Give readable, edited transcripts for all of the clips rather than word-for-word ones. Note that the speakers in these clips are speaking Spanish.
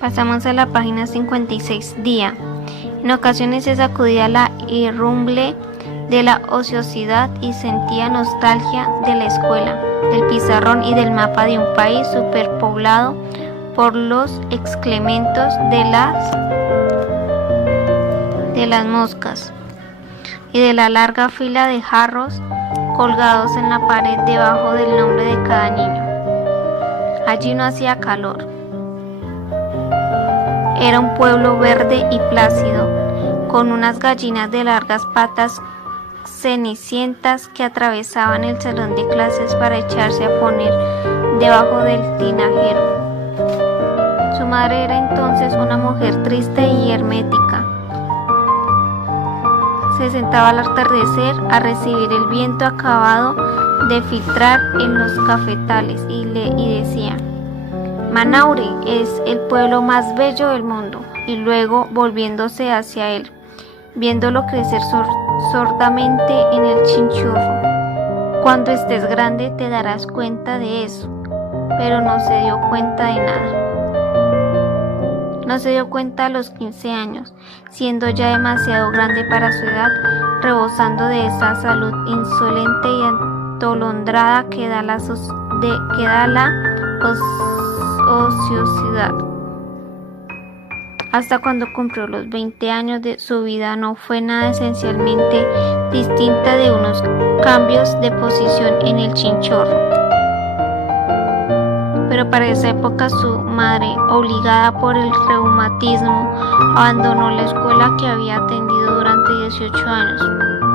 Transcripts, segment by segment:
Pasamos a la página 56. Día. En ocasiones se sacudía la herrumbre de la ociosidad y sentía nostalgia de la escuela, del pizarrón y del mapa de un país superpoblado por los excrementos de las moscas y de la larga fila de jarros colgados en la pared debajo del nombre de cada niño. Allí no hacía calor. Era un pueblo verde y plácido, con unas gallinas de largas patas cenicientas que atravesaban el salón de clases para echarse a poner debajo del tinajero. Su madre era entonces una mujer triste y hermética. Se sentaba al atardecer a recibir el viento acabado de filtrar en los cafetales y decía: Manaure es el pueblo más bello del mundo. Y luego, volviéndose hacia él, viéndolo crecer sordamente en el chinchorro: cuando estés grande te darás cuenta de eso. Pero no se dio cuenta de nada. No se dio cuenta a los 15 años, siendo ya demasiado grande para su edad, rebosando de esa salud insolente y atolondrada que da la ociosidad. Hasta cuando cumplió los 20 años su vida no fue nada esencialmente distinta de unos cambios de posición en el chinchorro. Pero para esa época su madre, obligada por el reumatismo, abandonó la escuela que había atendido durante 18 años,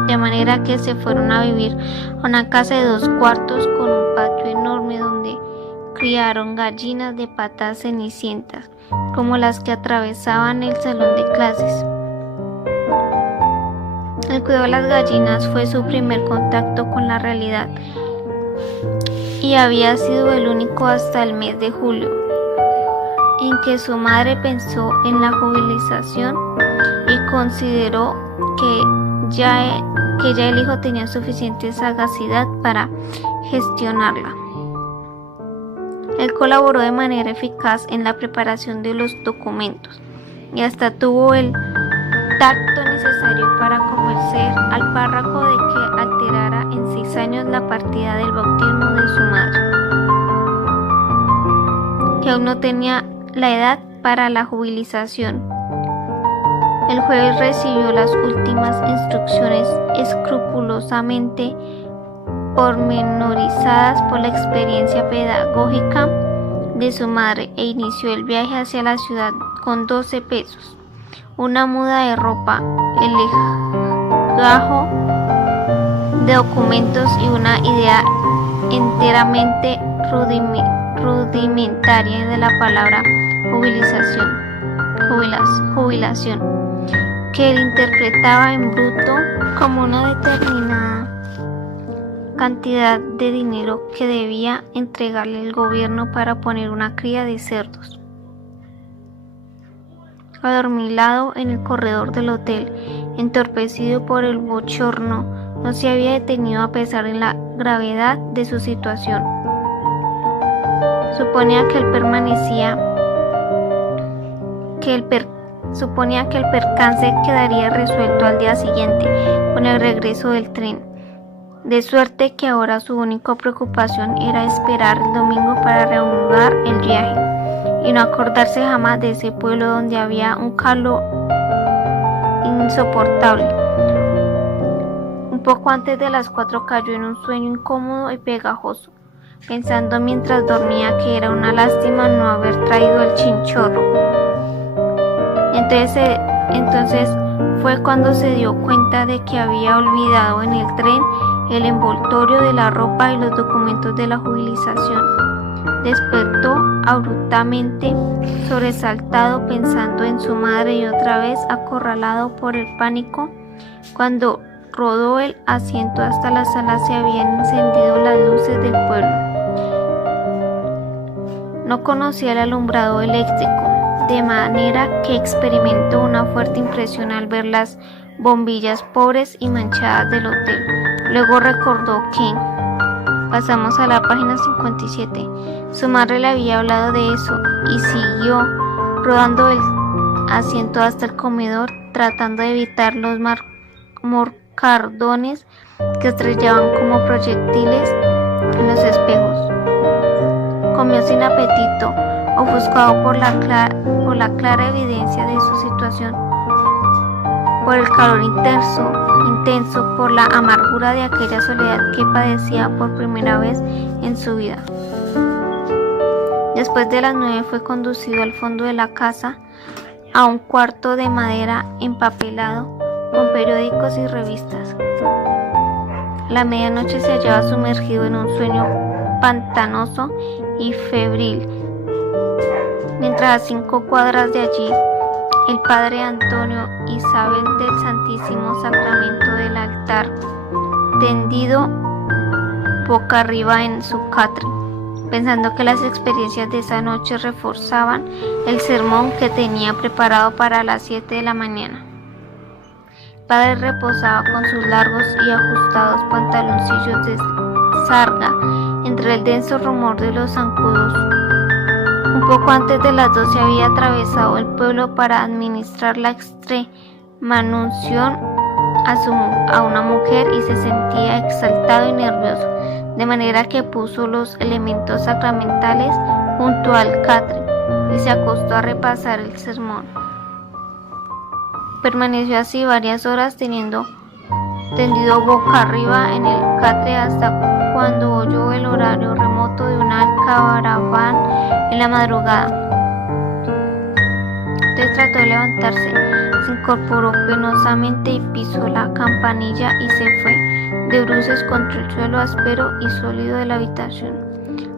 de manera que se fueron a vivir a una casa de 2 cuartos con un patio enorme donde criaron gallinas de patas cenicientas, como las que atravesaban el salón de clases. El cuidado de las gallinas fue su primer contacto con la realidad, y había sido el único hasta el mes de julio, en que su madre pensó en la jubilación y consideró que ya el hijo tenía suficiente sagacidad para gestionarla. Él colaboró de manera eficaz en la preparación de los documentos y hasta tuvo el tacto necesario para convencer al párroco de que alterara en 6 años la partida del bautismo de su madre, que aún no tenía la edad para la jubilación. El jueves recibió las últimas instrucciones escrupulosamente pormenorizadas por la experiencia pedagógica de su madre e inició el viaje hacia la ciudad con 12 pesos, una muda de ropa, el legajo de documentos y una idea enteramente rudimentaria de la palabra jubilación, que él interpretaba en bruto como una determinada cantidad de dinero que debía entregarle el gobierno para poner una cría de cerdos. Adormilado en el corredor del hotel, entorpecido por el bochorno, no se había detenido a pensar en la gravedad de su situación. Suponía que el percance quedaría resuelto al día siguiente con el regreso del tren, de suerte que ahora su única preocupación era esperar el domingo para reanudar el viaje y no acordarse jamás de ese pueblo donde había un calor insoportable. Un poco antes de las 4 cayó en un sueño incómodo y pegajoso, pensando mientras dormía que era una lástima no haber traído el chinchorro. Entonces fue cuando se dio cuenta de que había olvidado en el tren el envoltorio de la ropa y los documentos de la jubilación. Despertó abruptamente, sobresaltado, pensando en su madre y otra vez acorralado por el pánico. Cuando rodó el asiento hasta la sala se habían encendido las luces del pueblo. No conocía el alumbrado eléctrico, de manera que experimentó una fuerte impresión al ver las bombillas pobres y manchadas del hotel. Luego recordó que, pasamos a la página 57, su madre le había hablado de eso y siguió rodando el asiento hasta el comedor, tratando de evitar los morcardones que estrellaban como proyectiles en los espejos. Comió sin apetito, ofuscado por la clara evidencia de su situación, por el calor intenso, por la amargura de aquella soledad que padecía por primera vez en su vida. Después de las 9 fue conducido al fondo de la casa, a un cuarto de madera empapelado con periódicos y revistas. A la medianoche se hallaba sumergido en un sueño pantanoso y febril, mientras a 5 cuadras de allí el padre Antonio Isabel del Santísimo Sacramento del altar, tendido boca arriba en su catre, pensando que las experiencias de esa noche reforzaban el sermón que tenía preparado para las 7 de la mañana. El padre reposaba con sus largos y ajustados pantaloncillos de sarga entre el denso rumor de los zancudos. Un poco antes de las 12 había atravesado el pueblo para administrar la extremaunción a una mujer y se sentía exaltado y nervioso, de manera que puso los elementos sacramentales junto al catre y se acostó a repasar el sermón. Permaneció así varias horas tendido boca arriba en el catre hasta cuando oyó el horario remoto de una alcaraván en la madrugada. Entonces trató de levantarse, se incorporó penosamente y pisó la campanilla y se fue de bruces contra el suelo áspero y sólido de la habitación.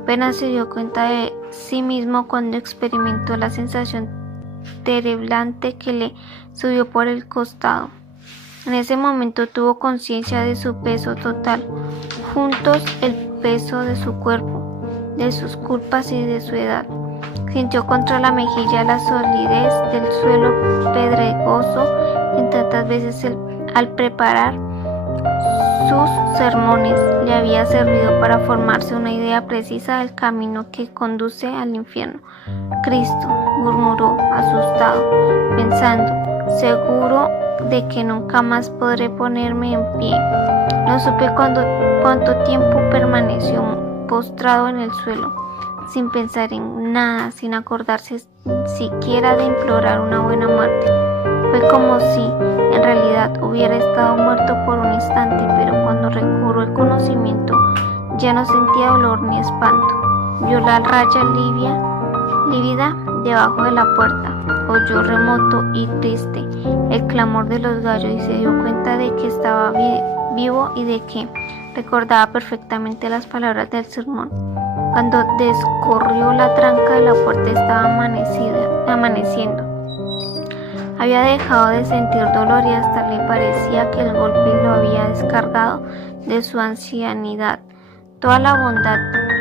Apenas se dio cuenta de sí mismo cuando experimentó la sensación tereblante que le subió por el costado. En ese momento tuvo conciencia de su peso total, juntos el peso de su cuerpo, de sus culpas y de su edad. Sintió contra la mejilla la solidez del suelo pedregoso que tantas veces al preparar sus sermones le había servido para formarse una idea precisa del camino que conduce al infierno. Cristo, murmuró, asustado, pensando, seguro de que nunca más podré ponerme en pie. No supe cuánto tiempo permaneció postrado en el suelo, sin pensar en nada, sin acordarse siquiera de implorar una buena muerte. Fue como si, en realidad, hubiera estado muerto por un instante, pero cuando recobró el conocimiento, ya no sentía dolor ni espanto. Vio la raya lívida debajo de la puerta, oyó remoto y triste el clamor de los gallos y se dio cuenta de que estaba vivo y de que recordaba perfectamente las palabras del sermón. Cuando descorrió la tranca de la puerta estaba amaneciendo. Había dejado de sentir dolor y hasta le parecía que el golpe lo había descargado de su ancianidad. Toda la bondad,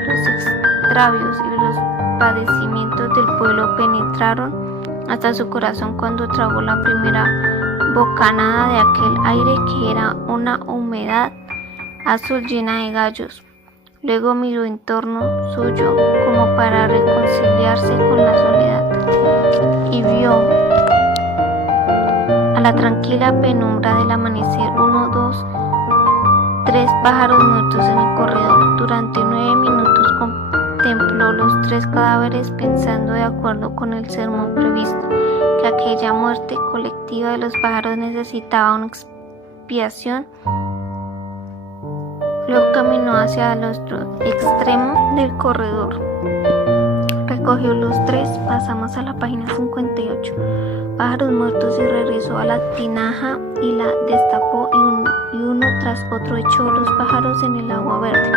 los extravíos y los padecimientos del pueblo penetraron hasta su corazón cuando tragó la primera bocanada de aquel aire que era una humedad azul llena de gallos. Luego miró en torno suyo como para reconciliarse con la soledad y vio a la tranquila penumbra del amanecer 1, 2, 3 pájaros muertos en el corredor. Durante 9 minutos contempló los 3 cadáveres pensando, de acuerdo con el sermón previsto, que aquella muerte colectiva de los pájaros necesitaba una expiación. Luego caminó hacia el otro extremo del corredor. Recogió los 3, pasamos a la página 58. Pájaros muertos, y regresó a la tinaja y la destapó y uno tras otro echó los pájaros en el agua verde.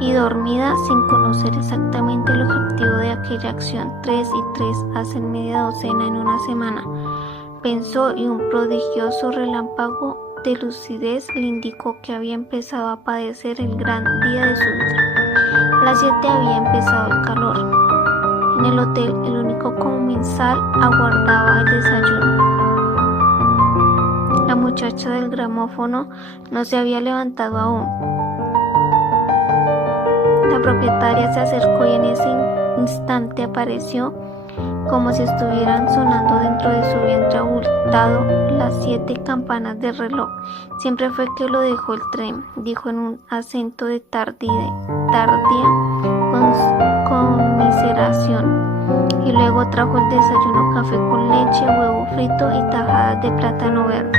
Y dormida, sin conocer exactamente el objetivo de aquella acción, 3 y 3 hacen media docena en una semana, pensó, y un prodigioso relámpago de lucidez le indicó que había empezado a padecer el gran día de su vida. A las 7 había empezado el calor. En el hotel, el único comensal aguardaba el desayuno. La muchacha del gramófono no se había levantado aún. La propietaria se acercó y en ese instante apareció como si estuvieran sonando dentro de su vientre abultado las 7 campanas del reloj. Siempre fue que lo dejó el tren, dijo en un acento de tardía conmiseración. Y luego trajo el desayuno: café con leche, huevo frito y tajadas de plátano verde.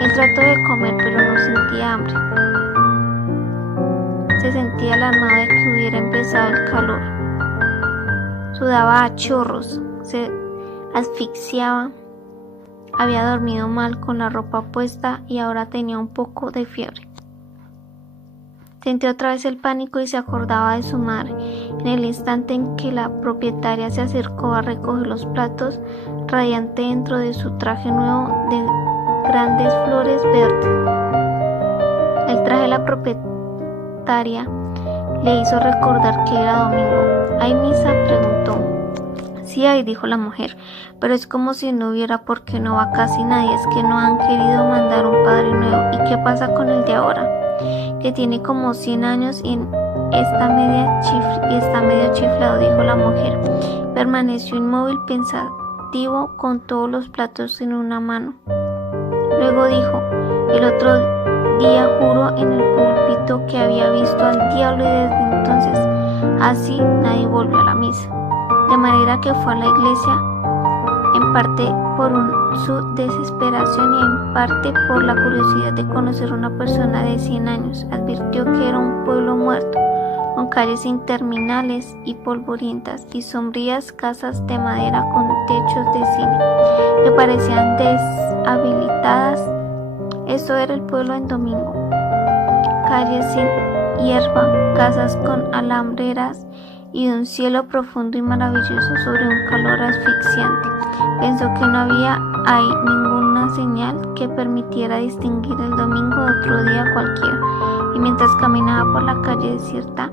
Él trató de comer, pero no sentía hambre. Se sentía alarmado de que hubiera empezado el calor. Sudaba a chorros, se asfixiaba, había dormido mal con la ropa puesta y ahora tenía un poco de fiebre. Sintió otra vez el pánico y se acordaba de su madre. En el instante en que la propietaria se acercó a recoger los platos, radiante dentro de su traje nuevo de grandes flores verdes. El traje de la propietaria le hizo recordar que era domingo. ¿Hay misa?, preguntó. Sí hay, dijo la mujer, pero es como si no hubiera, porque no va casi nadie. Es que no han querido mandar un padre nuevo. ¿Y qué pasa con el de ahora? Que tiene como 100 años y está medio chiflado, dijo la mujer. Permaneció inmóvil, pensativo, con todos los platos en una mano. Luego dijo: el otro día juró en el púlpito que había visto al diablo, y desde entonces así nadie volvió a la misa. De manera que fue a la iglesia, en parte por su desesperación y en parte por la curiosidad de conocer a una persona de 100 años. Advirtió que era un pueblo muerto, con calles interminables y polvorientas y sombrías casas de madera con techos de cine que parecían deshabilitadas. Eso era el pueblo en domingo: calles sin hierba, casas con alambreras y un cielo profundo y maravilloso sobre un calor asfixiante. Pensó que no había ahí ninguna señal que permitiera distinguir el domingo de otro día cualquiera, y mientras caminaba por la calle desierta,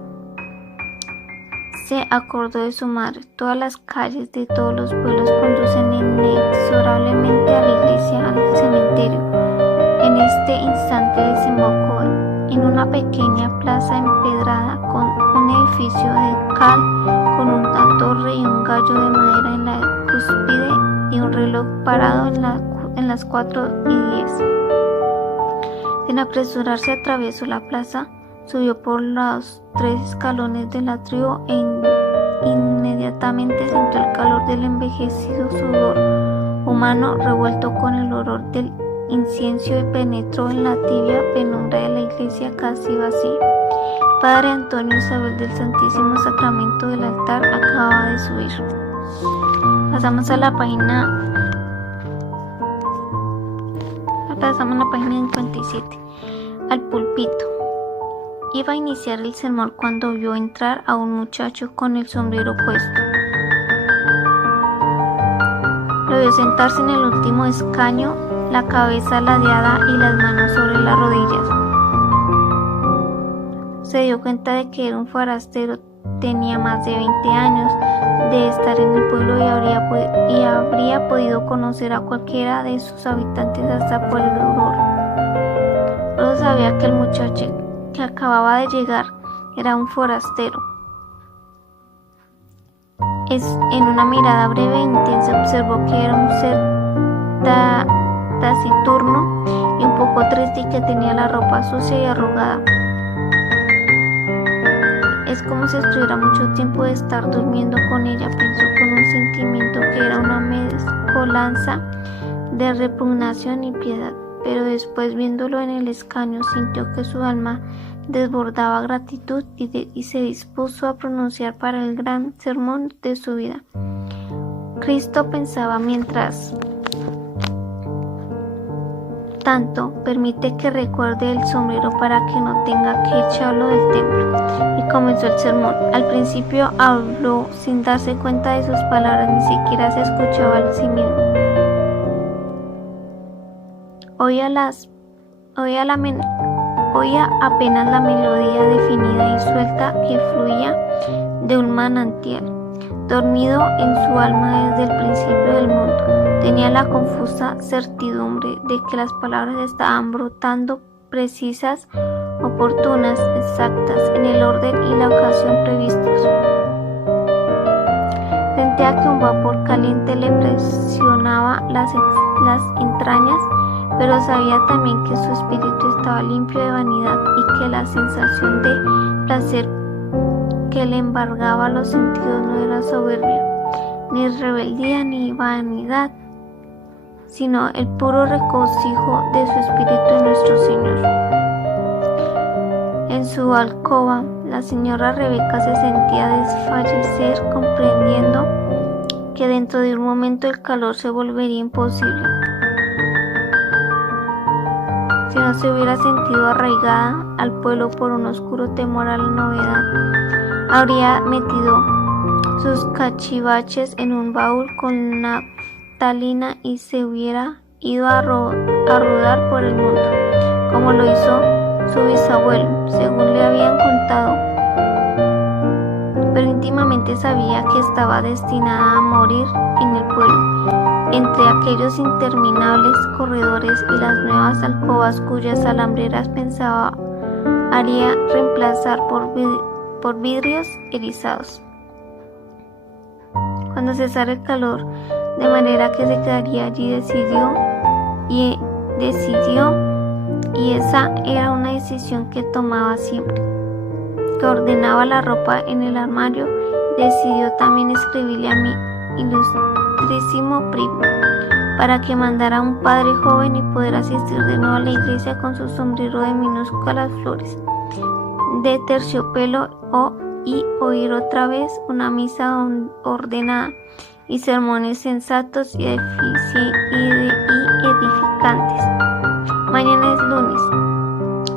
se acordó de su madre. Todas las calles de todos los pueblos conducen inexorablemente a la iglesia, al cementerio. En este instante desembocó en una pequeña plaza empedrada con un edificio de cal, con una torre y un gallo de madera en la cúspide y un reloj parado en las 4:10. Sin apresurarse atravesó la plaza, subió por los 3 escalones del atrio e inmediatamente sintió el calor del envejecido sudor humano revuelto con el olor del incienso y penetró en la tibia penumbra de la iglesia casi vacía. Padre Antonio Isabel del Santísimo Sacramento del altar acababa de subir. Pasamos a la página 57. Al púlpito. Iba a iniciar el sermón cuando vio entrar a un muchacho con el sombrero puesto. Lo vio sentarse en el último escaño, la cabeza ladeada y las manos sobre las rodillas. Se dio cuenta de que era un forastero. Tenía más de 20 años de estar en el pueblo y habría podido conocer a cualquiera de sus habitantes hasta por el olor. Solo sabía que el muchacho que acababa de llegar era un forastero. En una mirada breve e intensa observó que era un ser taciturno y un poco triste, y que tenía la ropa sucia y arrugada. Es como si estuviera mucho tiempo de estar durmiendo con ella, pensó con un sentimiento que era una mezcolanza de repugnación y piedad. Pero después, viéndolo en el escaño, sintió que su alma desbordaba gratitud y se dispuso a pronunciar para el gran sermón de su vida. Cristo, pensaba mientras tanto, permite que recuerde el sombrero para que no tenga que echarlo del templo. Y comenzó el sermón. Al principio habló sin darse cuenta de sus palabras, ni siquiera se escuchaba a sí mismo. Oía apenas la melodía definida y suelta que fluía de un manantial. Dormido en su alma desde el principio del mundo, tenía la confusa certidumbre de que las palabras estaban brotando precisas, oportunas, exactas, en el orden y la ocasión previstos. Sentía que un vapor caliente le presionaba las entrañas, pero sabía también que su espíritu estaba limpio de vanidad y que la sensación de placer que le embargaba los sentidos no era soberbia, ni rebeldía, ni vanidad, sino el puro regocijo de su espíritu en nuestro Señor. En su alcoba, la señora Rebeca se sentía desfallecer, comprendiendo que dentro de un momento el calor se volvería imposible. Si no se hubiera sentido arraigada al pueblo por un oscuro temor a la novedad, habría metido sus cachivaches en un baúl con naftalina y se hubiera ido a rodar por el mundo, como lo hizo su bisabuelo, según le habían contado. Pero íntimamente sabía que estaba destinada a morir en el pueblo, entre aquellos interminables corredores y las nuevas alcobas cuyas alambreras pensaba haría reemplazar por vidrios erizados. Cuando cesara el calor, de manera que se quedaría allí, decidió, y esa era una decisión que tomaba siempre, que ordenaba la ropa en el armario. Decidió también escribirle a mi ilustrísimo primo, para que mandara a un padre joven y poder asistir de nuevo a la iglesia con su sombrero de minúsculas flores de terciopelo y oír otra vez una misa ordenada y sermones sensatos y edificantes. Mañana es lunes,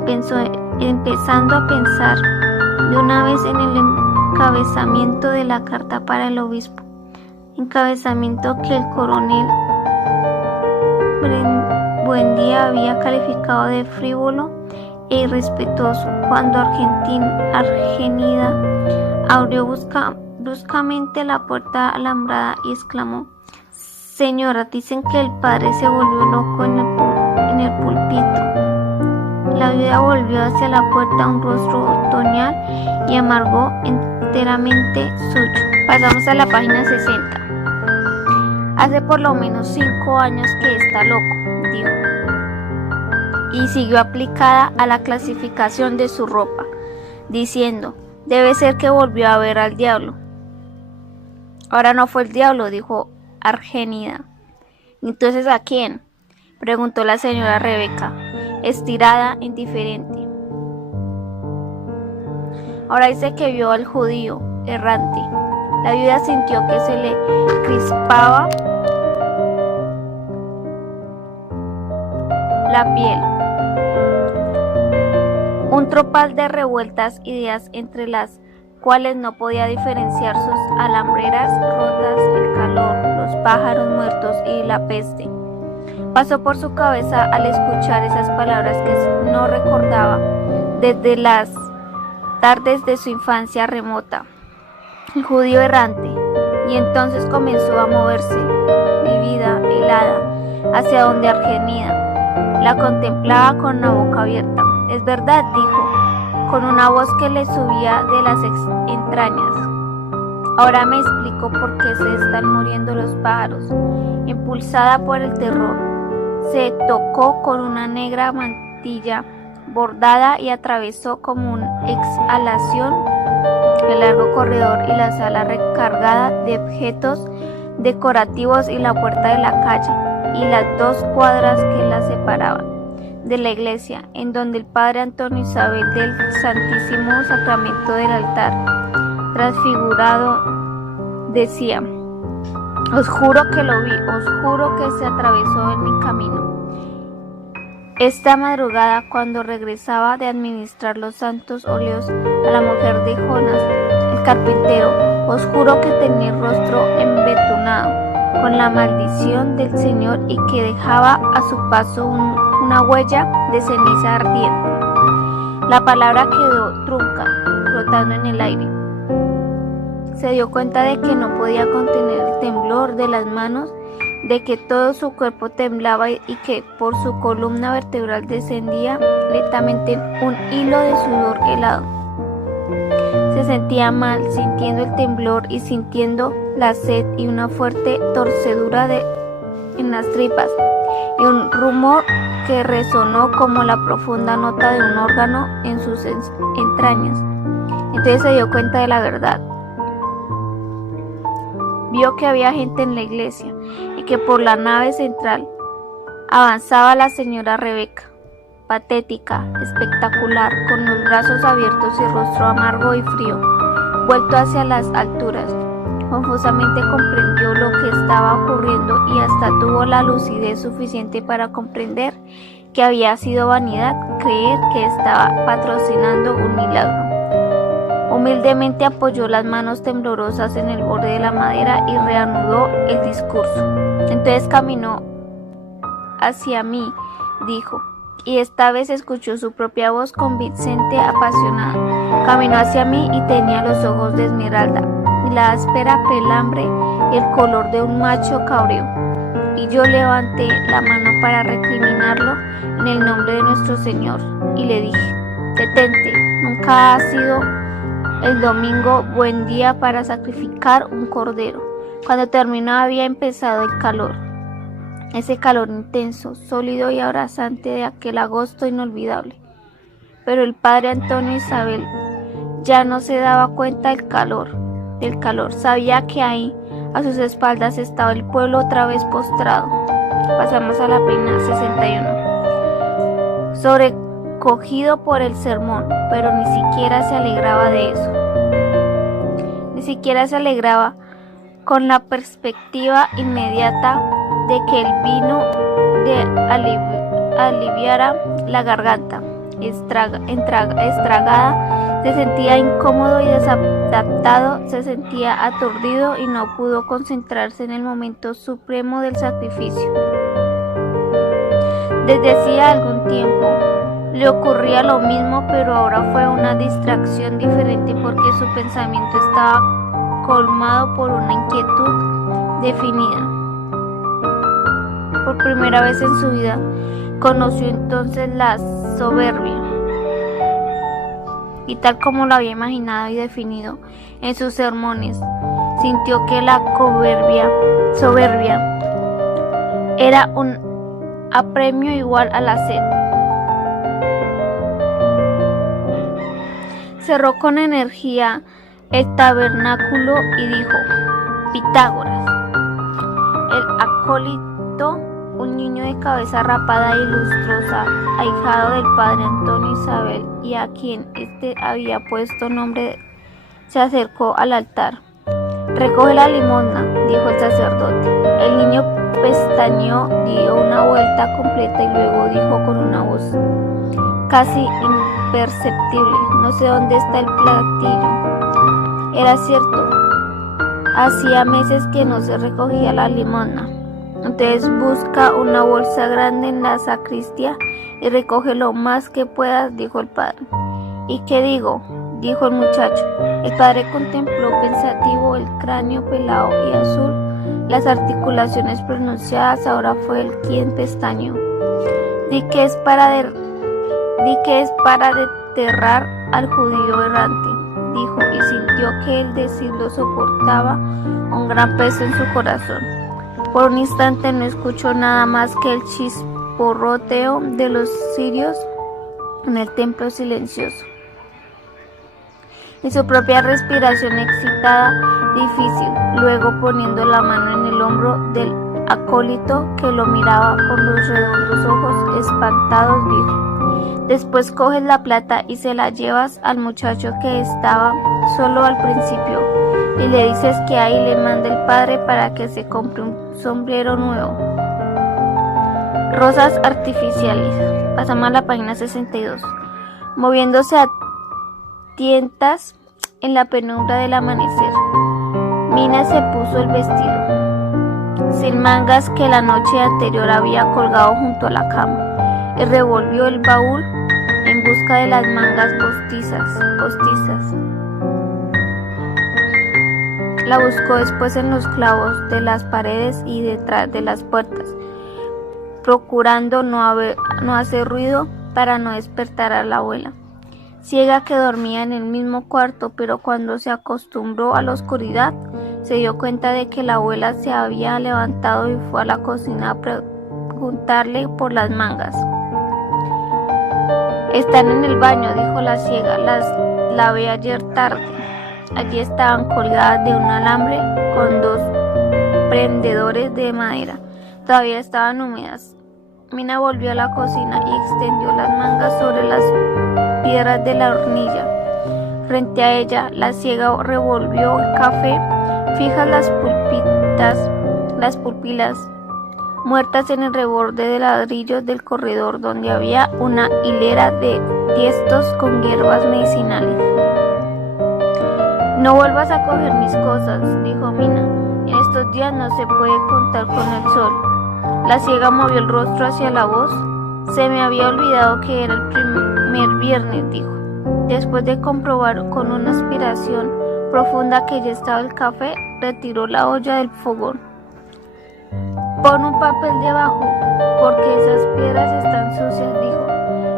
pensó, empezando a pensar de una vez en el encabezamiento de la carta para el obispo, encabezamiento que el coronel Buendía había calificado de frívolo e irrespetuoso, cuando Argenida abrió bruscamente la puerta alambrada y exclamó: «Señora, dicen que el padre se volvió loco en el púlpito». La viuda volvió hacia la puerta un rostro otoñal y amargo enteramente suyo. Pasamos a la página 60. «Hace por lo menos 5 años que está loco», dijo, y siguió aplicada a la clasificación de su ropa, diciendo: «Debe ser que volvió a ver al diablo». «Ahora no fue el diablo», dijo Argenida. «¿Entonces a quién?», preguntó la señora Rebeca, estirada, indiferente. «Ahora dice que vio al judío errante». La viuda sintió que se le crispaba la piel. Un tropel de revueltas ideas, entre las cuales no podía diferenciar sus alambreras rotas, el calor, los pájaros muertos y la peste, pasó por su cabeza al escuchar esas palabras que no recordaba desde las tardes de su infancia remota. El judío errante. Y entonces comenzó a moverse, vivida, helada, hacia donde Argenida la contemplaba con la boca abierta. «Es verdad», dijo, con una voz que le subía de las entrañas. «Ahora me explico por qué se están muriendo los pájaros». Impulsada por el terror, se tocó con una negra mantilla bordada y atravesó como una exhalación el largo corredor y la sala recargada de objetos decorativos y la puerta de la calle y las 2 cuadras que la separaban de la iglesia, en donde el padre Antonio Isabel del Santísimo Sacramento del altar transfigurado decía: «Os juro que lo vi, os juro que se atravesó en mi camino». Esta madrugada, cuando regresaba de administrar los santos óleos a la mujer de Jonas, el carpintero, os juro que tenía el rostro embetunado con la maldición del Señor y que dejaba a su paso una huella de ceniza ardiente. La palabra quedó trunca, flotando en el aire. Se dio cuenta de que no podía contener el temblor de las manos, de que todo su cuerpo temblaba y que por su columna vertebral descendía lentamente un hilo de sudor helado. Se sentía mal, sintiendo el temblor y sintiendo la sed y una fuerte torcedura en las tripas, y un rumor que resonó como la profunda nota de un órgano en sus entrañas. Entonces se dio cuenta de la verdad. Vio que había gente en la iglesia y que por la nave central avanzaba la señora Rebeca, patética, espectacular, con los brazos abiertos y rostro amargo y frío, vuelto hacia las alturas. Confusamente comprendió lo que estaba ocurriendo y hasta tuvo la lucidez suficiente para comprender que había sido vanidad creer que estaba patrocinando un milagro. Humildemente apoyó las manos temblorosas en el borde de la madera y reanudó el discurso. Entonces caminó hacia mí, dijo, y esta vez escuchó su propia voz convincente, apasionada. Caminó hacia mí y tenía los ojos de esmeralda y la áspera pelambre y el color de un macho cabrío. Y yo levanté la mano para recriminarlo en el nombre de nuestro Señor y le dije: detente, nunca ha sido el domingo buen día para sacrificar un cordero. Cuando terminó había empezado el calor, ese calor intenso, sólido y abrasante de aquel agosto inolvidable. Pero el padre Antonio Isabel ya no se daba cuenta del calor. Sabía que ahí, a sus espaldas, estaba el pueblo otra vez postrado. Pasamos a la página 61. Sobrecogido por el sermón, pero ni siquiera se alegraba de eso. Ni siquiera se alegraba con la perspectiva inmediata de que el vino aliviara la garganta estragada. Se sentía incómodo y desadaptado, se sentía aturdido y no pudo concentrarse en el momento supremo del sacrificio. Desde hacía algún tiempo le ocurría lo mismo, pero ahora fue una distracción diferente porque su pensamiento estaba colmado por una inquietud definida. Por primera vez en su vida conoció entonces la soberbia, y tal como lo había imaginado y definido en sus sermones, sintió que la soberbia era un apremio igual a la sed. Cerró con energía el tabernáculo y dijo: Pitágoras. El acólito, un niño de cabeza rapada y lustrosa, ahijado del padre Antonio Isabel, y a quien éste había puesto nombre, se acercó al altar. Recoge la limosna, dijo el sacerdote. El niño pestañeó, dio una vuelta completa y luego dijo con una voz casi imperceptible: no sé dónde está el platillo. Era cierto, hacía meses que no se recogía la limosna. Entonces busca una bolsa grande en la sacristía y recoge lo más que puedas, dijo el padre. ¿Y qué digo?, dijo el muchacho. El padre contempló pensativo el cráneo pelado y azul, las articulaciones pronunciadas. Ahora fue él quien pestañeó. Di que es para desterrar al judío errante, dijo, y sintió que el decirlo soportaba un gran peso en su corazón. Por un instante no escuchó nada más que el chisporroteo de los cirios en el templo silencioso, y su propia respiración excitada, difícil. Luego, poniendo la mano en el hombro del acólito, que lo miraba con los redondos ojos espantados, dijo: después coges la plata y se la llevas al muchacho que estaba solo al principio, y le dices que ahí le manda el padre para que se compre un sombrero nuevo. Rosas artificiales. Pasamos a la página 62. Moviéndose a tientas en la penumbra del amanecer, Mina se puso el vestido sin mangas que la noche anterior había colgado junto a la cama, y revolvió el baúl en busca de las mangas postizas. La buscó después en los clavos de las paredes y detrás de las puertas, procurando no hacer ruido para no despertar a la abuela. ciega que dormía en el mismo cuarto, pero cuando se acostumbró a la oscuridad, se dio cuenta de que la abuela se había levantado y fue a la cocina a preguntarle por las mangas. Están en el baño, dijo la ciega, las lavé ayer tarde. Allí estaban colgadas de un alambre con 2 prendedores de madera. Todavía estaban húmedas. Mina volvió a la cocina y extendió las mangas sobre las piedras de la hornilla. Frente a ella, la ciega revolvió el café, fijas las pupilas muertas en el reborde de ladrillos del corredor, donde había una hilera de tiestos con hierbas medicinales. No vuelvas a coger mis cosas, dijo Mina. En estos días no se puede contar con el sol. La ciega movió el rostro hacia la voz. Se me había olvidado que era el primer viernes, dijo. Después de comprobar con una aspiración profunda que ya estaba el café, retiró la olla del fogón. Pon un papel debajo, porque esas piedras están sucias, dijo.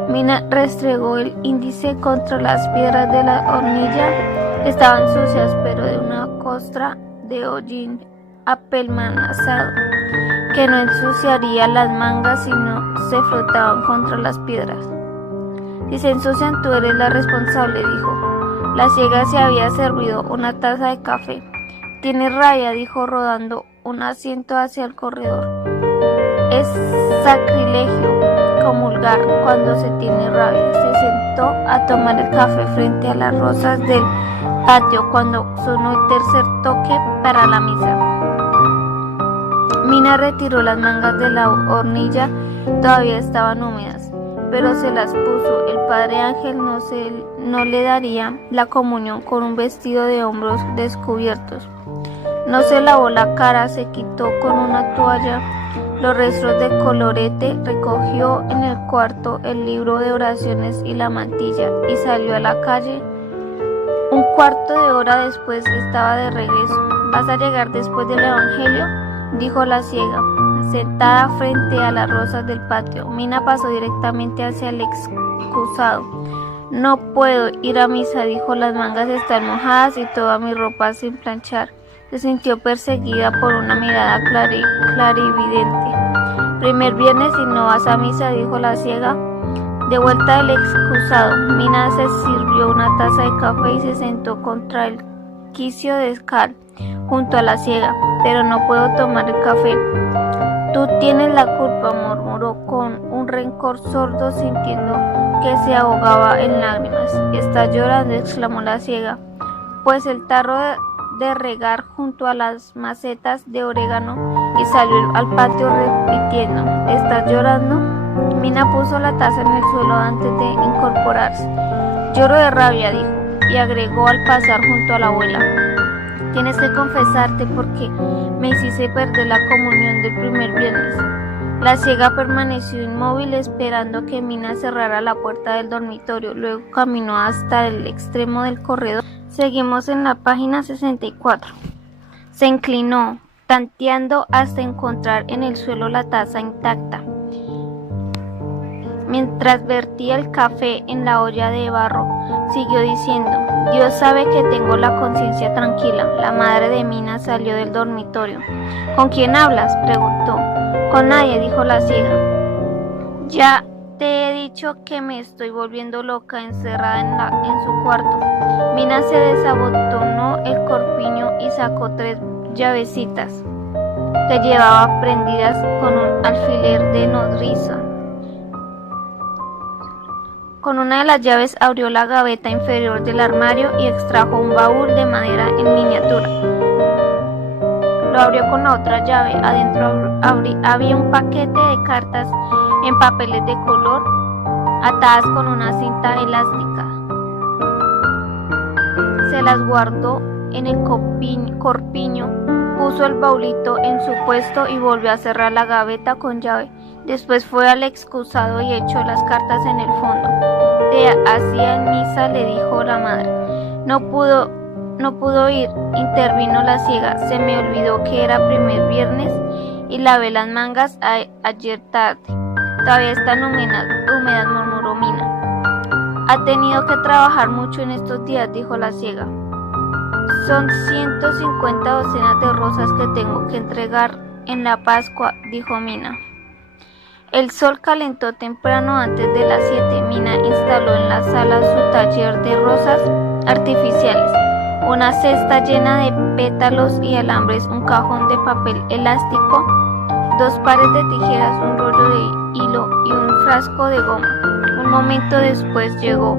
Mina restregó el índice contra las piedras de la hornilla. Estaban sucias, pero de una costra de hollín apelmazado, que no ensuciaría las mangas si no se frotaban contra las piedras. Si se ensucian, tú eres la responsable, dijo. La ciega se había servido una taza de café. Tienes rabia, dijo, rodando un asiento hacia el corredor. Es sacrilegio comulgar cuando se tiene rabia. Se sentó a tomar el café frente a las rosas del patio cuando sonó el tercer toque para la misa. Mina retiró las mangas de la hornilla, todavía estaban húmedas, pero se las puso. El padre Ángel no le daría la comunión con un vestido de hombros descubiertos. No se lavó la cara, se quitó con una toalla los restos de colorete, recogió en el cuarto el libro de oraciones y la mantilla y salió a la calle. Un cuarto de hora después estaba de regreso. ¿Vas a llegar después del evangelio?, dijo la ciega, sentada frente a las rosas del patio. Mina pasó directamente hacia el excusado. No puedo ir a misa, dijo, las mangas están mojadas y toda mi ropa sin planchar. Se sintió perseguida por una mirada clarividente. Primer viernes y no vas a misa, dijo la ciega. De vuelta del excusado, Mina se sirvió una taza de café y se sentó contra el quicio de cal, junto a la ciega. Pero no puedo tomar el café. Tú tienes la culpa, murmuró con un rencor sordo, sintiendo que se ahogaba en lágrimas. ¿Estás llorando?, exclamó la ciega. Pues el tarro de regar junto a las macetas de orégano, y salió al patio repitiendo: ¿estás llorando? Mina puso la taza en el suelo antes de incorporarse. Lloro de rabia, dijo, y agregó al pasar junto a la abuela: tienes que confesarte porque me hiciste perder la comunión del primer viernes. La ciega permaneció inmóvil esperando que Mina cerrara la puerta del dormitorio. Luego caminó hasta el extremo del corredor. Seguimos en la página 64. Se inclinó, tanteando hasta encontrar en el suelo la taza intacta. Mientras vertía el café en la olla de barro, siguió diciendo: Dios sabe que tengo la conciencia tranquila. La madre de Mina salió del dormitorio. ¿Con quién hablas?, preguntó. Con nadie, dijo la ciega. Ya te he dicho que me estoy volviendo loca encerrada en su cuarto. Mina se desabotonó el corpiño y sacó 3 llavecitas que llevaba prendidas con un alfiler de nodriza. Con una de las llaves abrió la gaveta inferior del armario y extrajo un baúl de madera en miniatura. Lo abrió con la otra llave. Adentro había un paquete de cartas en papeles de color, atadas con una cinta elástica. Se las guardó en el corpiño, puso el baulito en su puesto y volvió a cerrar la gaveta con llave. Después fue al excusado y echó las cartas en el fondo. Te hacía en misa, le dijo la madre. No pudo ir, intervino la ciega. Se me olvidó que era primer viernes y lavé las mangas ayer tarde. Todavía están húmedas, murmuró Mina. Ha tenido que trabajar mucho en estos días, dijo la ciega. Son 150 docenas de rosas que tengo que entregar en la Pascua, dijo Mina. El sol calentó temprano antes de las 7. Mina instaló en la sala su taller de rosas artificiales, una cesta llena de pétalos y alambres, un cajón de papel elástico, 2 pares de tijeras, un rollo de hilo y un frasco de goma. Un momento después llegó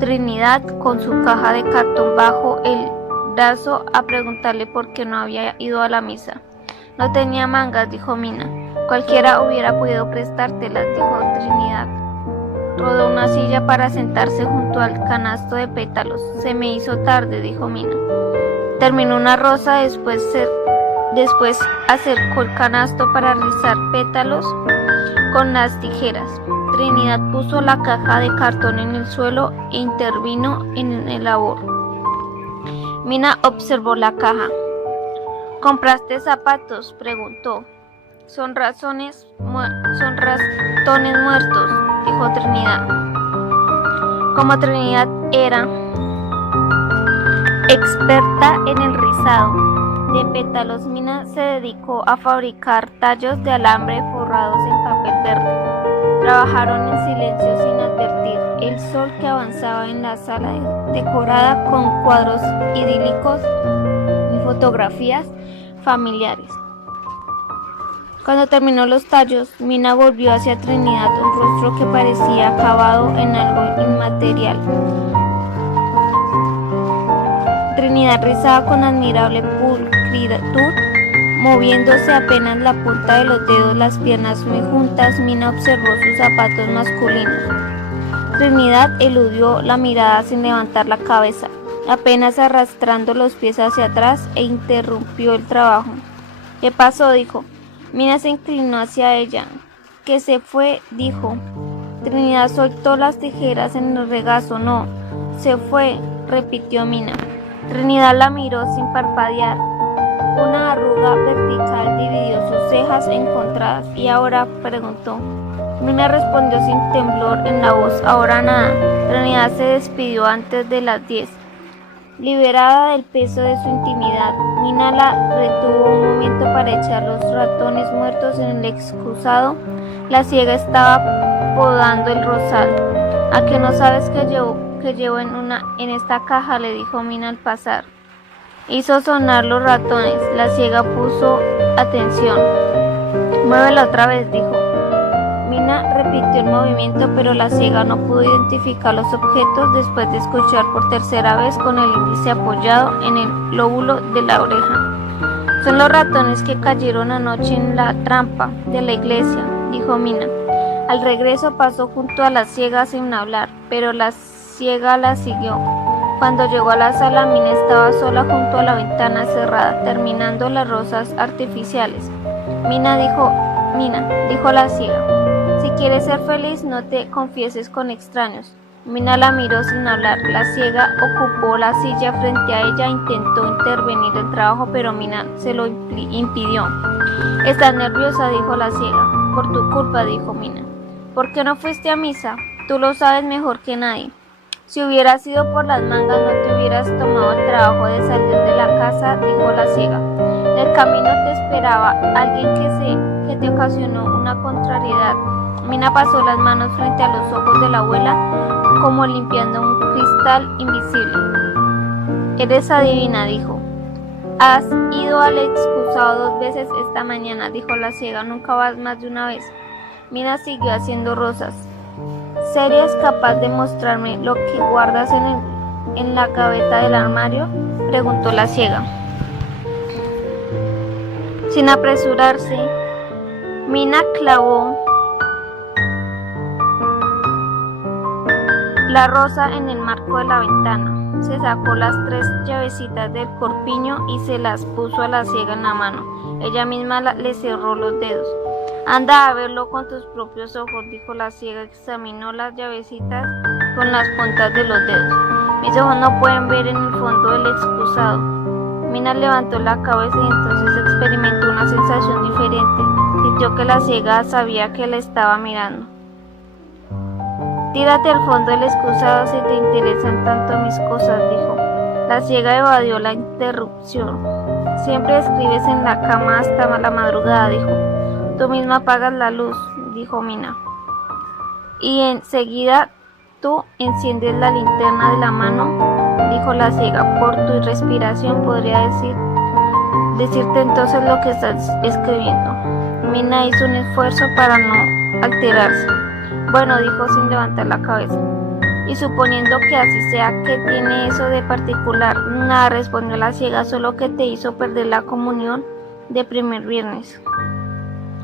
Trinidad con su caja de cartón bajo el brazo a preguntarle por qué no había ido a la misa. No tenía mangas, dijo Mina. Cualquiera hubiera podido prestártelas, dijo Trinidad. Rodó una silla para sentarse junto al canasto de pétalos. Se me hizo tarde, dijo Mina. Terminó una rosa, después acercó el canasto para rizar pétalos con las tijeras. Trinidad puso la caja de cartón en el suelo e intervino en el labor. Mina observó la caja. ¿Compraste zapatos?, preguntó. Son ratones muertos, dijo Trinidad. Como Trinidad era experta en el rizado de pétalos, Mina se dedicó a fabricar tallos de alambre forrados en papel verde. Trabajaron en silencio sin advertir el sol que avanzaba en la sala decorada con cuadros idílicos y fotografías familiares. Cuando terminó los tallos, Mina volvió hacia Trinidad un rostro que parecía acabado en algo inmaterial. Trinidad rizaba con admirable pulcritud, moviéndose apenas la punta de los dedos, las piernas muy juntas. Mina observó sus zapatos masculinos. Trinidad eludió la mirada sin levantar la cabeza, apenas arrastrando los pies hacia atrás, e interrumpió el trabajo. ¿Qué pasó?, dijo. Mina se inclinó hacia ella. ¿Que se fue?, dijo. Trinidad soltó las tijeras en el regazo. No, se fue, repitió Mina. Trinidad la miró sin parpadear. Una arruga vertical dividió sus cejas encontradas. ¿Y ahora?, preguntó. Mina respondió sin temblor en la voz. Ahora nada. Trinidad se despidió antes de las 10. Liberada del peso de su intimidad, Mina la retuvo un momento para echar los ratones muertos en el excusado. La ciega estaba podando el rosal. ¿A que no sabes que llevo en esta caja?, le dijo Mina al pasar. Hizo sonar los ratones. La ciega puso atención. Muévela otra vez, dijo. Mina repitió el movimiento, pero la ciega no pudo identificar los objetos después de escuchar por tercera vez con el índice apoyado en el lóbulo de la oreja. Son los ratones que cayeron anoche en la trampa de la iglesia, dijo Mina. Al regreso pasó junto a la ciega sin hablar, pero la ciega la siguió. Cuando llegó a la sala, Mina estaba sola junto a la ventana cerrada, terminando las rosas artificiales. Mina, dijo la ciega. Si quieres ser feliz, no te confieses con extraños. Mina la miró sin hablar. La ciega ocupó la silla frente a ella e intentó intervenir el trabajo, pero Mina se lo impidió. ¿Estás nerviosa?, dijo la ciega. Por tu culpa, dijo Mina. ¿Por qué no fuiste a misa? Tú lo sabes mejor que nadie. Si hubiera sido por las mangas, no te hubieras tomado el trabajo de salir de la casa, dijo la ciega. En el camino te esperaba alguien que te ocasionó una contrariedad. Mina pasó las manos frente a los ojos de la abuela, como limpiando un cristal invisible. Eres adivina, dijo. Has ido al excusado 2 veces esta mañana, dijo la ciega. Nunca vas más de una vez. Mina siguió haciendo rosas. ¿Serías capaz de mostrarme lo que guardas en la gaveta del armario?, preguntó la ciega. Sin apresurarse, Mina clavó la rosa en el marco de la ventana. Se sacó las 3 llavecitas del corpiño y se las puso a la ciega en la mano. Ella misma le cerró los dedos. Anda a verlo con tus propios ojos, dijo la ciega. Examinó las llavecitas con las puntas de los dedos. Mis ojos no pueden ver en el fondo del excusado. Mina levantó la cabeza y entonces experimentó una sensación diferente. Sintió que la ciega sabía que la estaba mirando. Retírate al fondo del excusado si te interesan tanto mis cosas, dijo. La ciega evadió la interrupción. Siempre escribes en la cama hasta la madrugada, dijo. Tú misma apagas la luz, dijo Mina. Y enseguida tú enciendes la linterna de la mano, dijo la ciega. Por tu respiración podría decirte entonces lo que estás escribiendo. Mina hizo un esfuerzo para no alterarse. Bueno, dijo sin levantar la cabeza. Y suponiendo que así sea, ¿qué tiene eso de particular? Nada, respondió la ciega, solo que te hizo perder la comunión de primer viernes.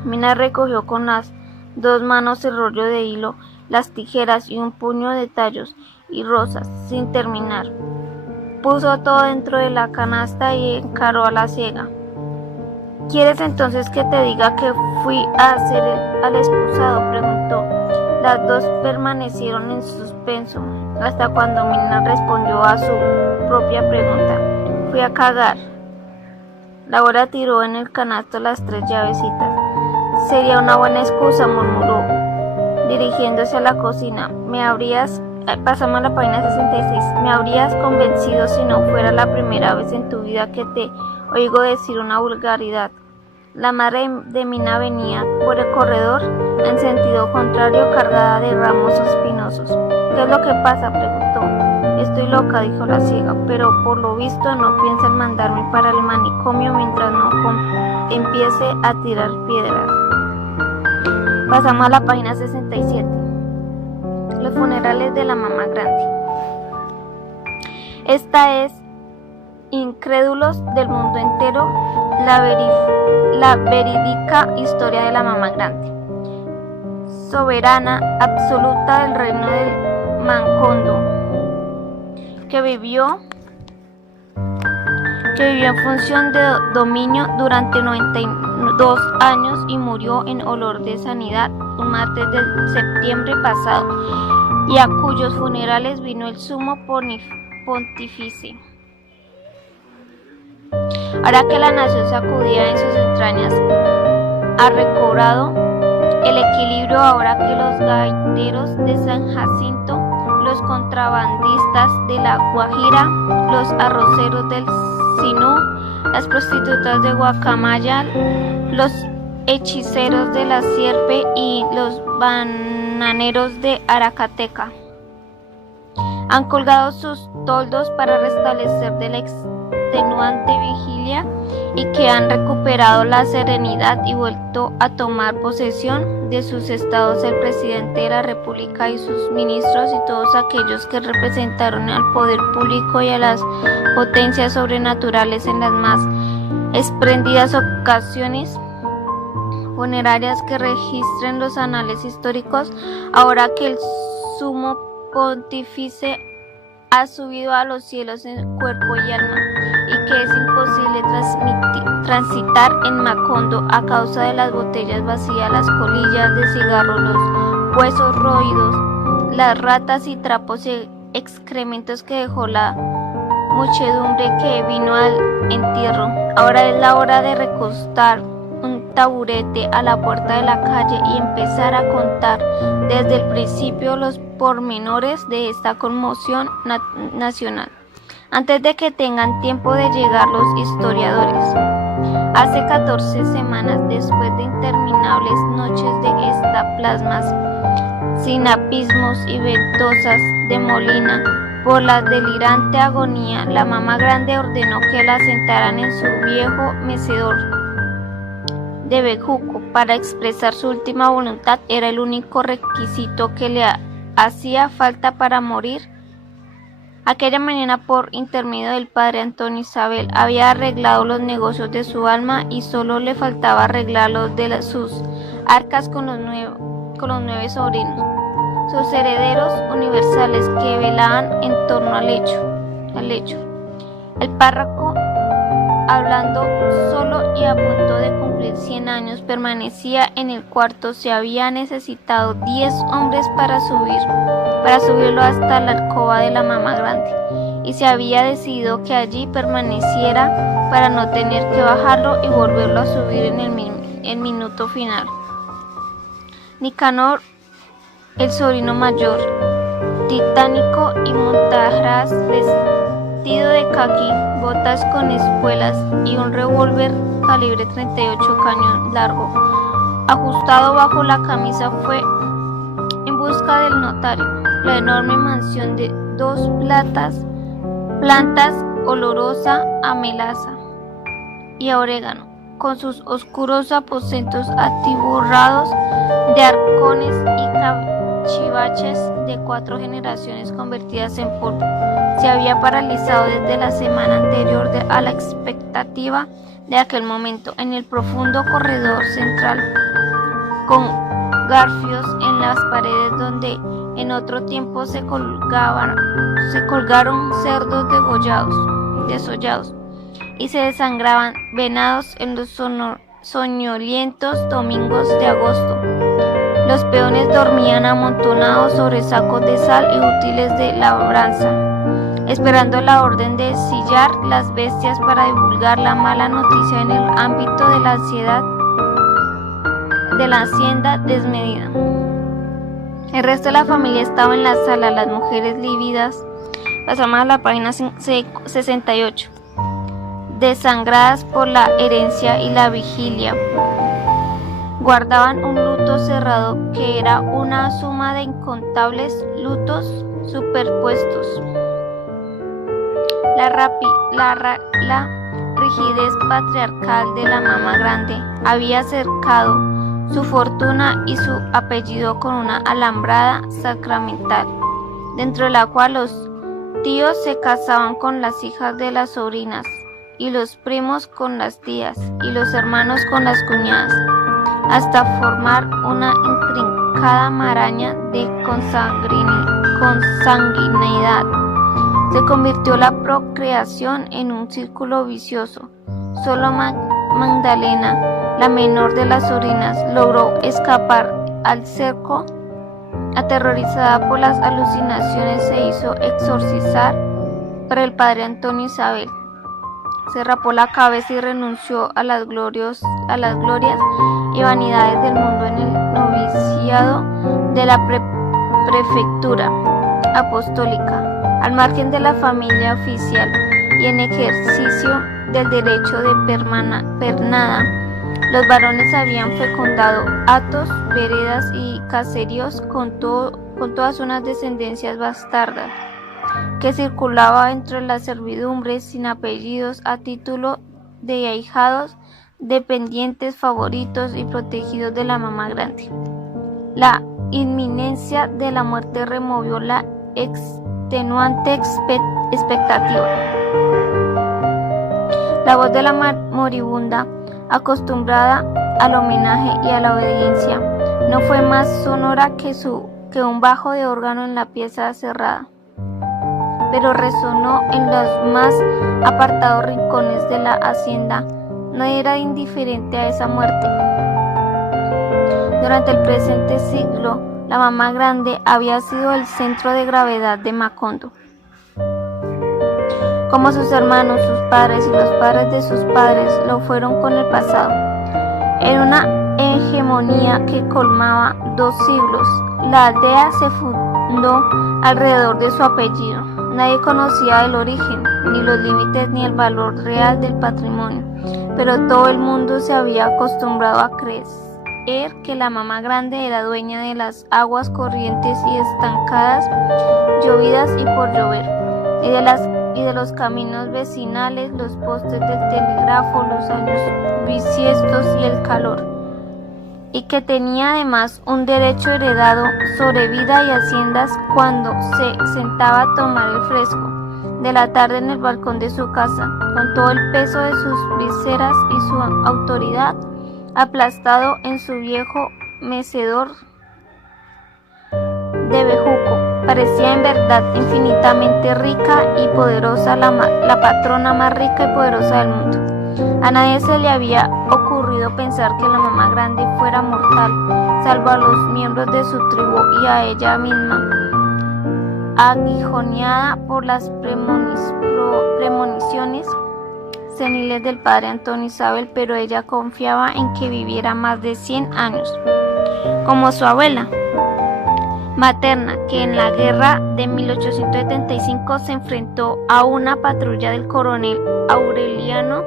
Mina recogió con las dos manos el rollo de hilo, las tijeras y un puño de tallos y rosas, sin terminar. Puso todo dentro de la canasta y encaró a la ciega. ¿Quieres entonces que te diga que fui a hacer al excusado?, preguntó. Las dos permanecieron en suspenso, hasta cuando Mina respondió a su propia pregunta. Fui a cagar. Laura tiró en el canasto las 3 llavecitas. Sería una buena excusa, murmuró, dirigiéndose a la cocina. Pasamos a la página 66. Me habrías convencido si no fuera la primera vez en tu vida que te oigo decir una vulgaridad. La madre de Mina venía por el corredor en sentido contrario, cargada de ramos espinosos. ¿Qué es lo que pasa?, preguntó. Estoy loca, dijo la ciega, pero por lo visto no piensan mandarme para el manicomio mientras no empiece a tirar piedras. Pasamos a la página 67. Los funerales de la mamá grande. Esta es, incrédulos del mundo entero, la verídica historia de la mamá grande, soberana absoluta del reino del Macondo, que vivió en función de dominio durante 92 años y murió en olor de sanidad un martes de septiembre pasado, y a cuyos funerales vino el sumo pontífice. Ahora que la nación sacudida en sus entrañas ha recobrado el equilibrio, ahora que los gaiteros de San Jacinto, los contrabandistas de la Guajira, los arroceros del Sinú, las prostitutas de Guacamaya, los hechiceros de la Sierpe y los bananeros de Aracateca han colgado sus toldos para restablecer de la extenuante vigilia, y que han recuperado la serenidad y vuelto a tomar posesión de sus estados el presidente de la República y sus ministros y todos aquellos que representaron al poder público y a las potencias sobrenaturales en las más espléndidas ocasiones funerarias que registren los anales históricos. Ahora que el sumo pontífice ha subido a los cielos en cuerpo y alma, y que es imposible transitar en Macondo a causa de las botellas vacías, las colillas de cigarro, los huesos roídos, las ratas y trapos y excrementos que dejó la muchedumbre que vino al entierro. Ahora es la hora de recostar un taburete a la puerta de la calle y empezar a contar desde el principio los pormenores de esta conmoción nacional, antes de que tengan tiempo de llegar los historiadores. Hace 14 semanas, después de interminables noches de estaplasmas, sinapismos y ventosas de Molina, por la delirante agonía, la mamá grande ordenó que la sentaran en su viejo mecedor de bejuco. Para expresar su última voluntad era el único requisito que le hacía falta para morir. Aquella mañana, por intermedio del padre Antonio Isabel, había arreglado los negocios de su alma y solo le faltaba arreglar los de sus arcas con los 9 sobrinos, sus herederos universales, que velaban en torno al lecho. El párroco, hablando solo y a punto de cumplir 100 años, permanecía en el cuarto. Se había necesitado 10 hombres para subirlo hasta la alcoba de la mamá grande, y se había decidido que allí permaneciera para no tener que bajarlo y volverlo a subir en el minuto final. Nicanor el sobrino mayor, titánico y montaraz, vestido de caqui, botas con espuelas y un revólver calibre 38 cañón largo, ajustado bajo la camisa, fue en busca del notario. La enorme mansión de 2 plantas olorosa a melaza y a orégano, con sus oscuros aposentos atiborrados de arcones y cachivaches de 4 generaciones convertidas en polvo, se había paralizado desde la semana anterior a la expectativa de aquel momento. En el profundo corredor central, con garfios en las paredes donde en otro tiempo se colgaron cerdos desollados y se desangraban venados en los soñolientos domingos de agosto. Los peones dormían amontonados sobre sacos de sal y útiles de labranza, esperando la orden de sillar las bestias para divulgar la mala noticia en el ámbito de la hacienda desmedida. El resto de la familia estaba en la sala, las mujeres lívidas, pasamos a la página 68, desangradas por la herencia y la vigilia. Guardaban un luto cerrado que era una suma de incontables lutos superpuestos. La rigidez patriarcal de la mamá grande había cercado su fortuna y su apellido con una alambrada sacramental, dentro de la cual los tíos se casaban con las hijas de las sobrinas, y los primos con las tías, y los hermanos con las cuñadas, hasta formar una intrincada maraña de consanguinidad. Se convirtió la procreación en un círculo vicioso. Solo Magdalena, la menor de las sobrinas, logró escapar al cerco. Aterrorizada por las alucinaciones, se hizo exorcizar por el padre Antonio Isabel. Se rapó la cabeza y renunció a las glorias y vanidades del mundo en el noviciado de la prefectura apostólica, al margen de la familia oficial y en ejercicio del derecho de pernada. Los varones habían fecundado hatos, veredas y caseríos con todas unas descendencias bastardas, que circulaba entre la servidumbre sin apellidos a título de ahijados, dependientes, favoritos y protegidos de la mamá grande. La inminencia de la muerte removió la extenuante expectativa. La voz de la moribunda, acostumbrada al homenaje y a la obediencia, no fue más sonora que un bajo de órgano en la pieza cerrada, pero resonó en los más apartados rincones de la hacienda. Nadie era indiferente a esa muerte. Durante el presente siglo, la mamá grande había sido el centro de gravedad de Macondo, como sus hermanos, sus padres y los padres de sus padres lo fueron con el pasado. Era una hegemonía que colmaba 2 siglos. La aldea se fundó alrededor de su apellido. Nadie conocía el origen, ni los límites, ni el valor real del patrimonio, pero todo el mundo se había acostumbrado a creer que la mamá grande era dueña de las aguas corrientes y estancadas, llovidas y por llover, y de los caminos vecinales, los postes del telégrafo, los años bisiestos y el calor, y que tenía además un derecho heredado sobre vida y haciendas cuando se sentaba a tomar el fresco de la tarde en el balcón de su casa, con todo el peso de sus viseras y su autoridad aplastado en su viejo mecedor de bejuco. Parecía en verdad infinitamente rica y poderosa, la patrona más rica y poderosa del mundo. A nadie se le había ocurrido pensar que la mamá grande fuera mortal, salvo a los miembros de su tribu y a ella misma, aguijoneada por las premoniciones seniles del padre Antonio Isabel, pero ella confiaba en que viviera más de 100 años, como su abuela. materna, que en la guerra de 1875 se enfrentó a una patrulla del coronel Aureliano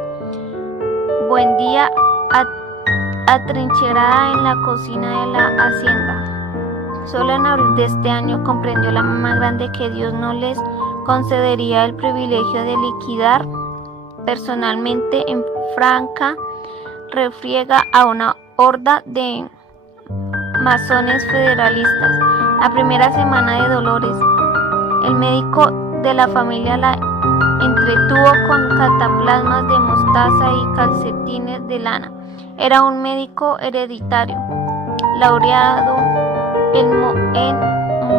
Buendía atrincherada en la cocina de la hacienda. Solo en abril de este año comprendió la mamá grande que Dios no les concedería el privilegio de liquidar personalmente en franca refriega a una horda de masones federalistas. La primera semana de dolores, el médico de la familia la entretuvo con cataplasmas de mostaza y calcetines de lana. Era un médico hereditario, laureado en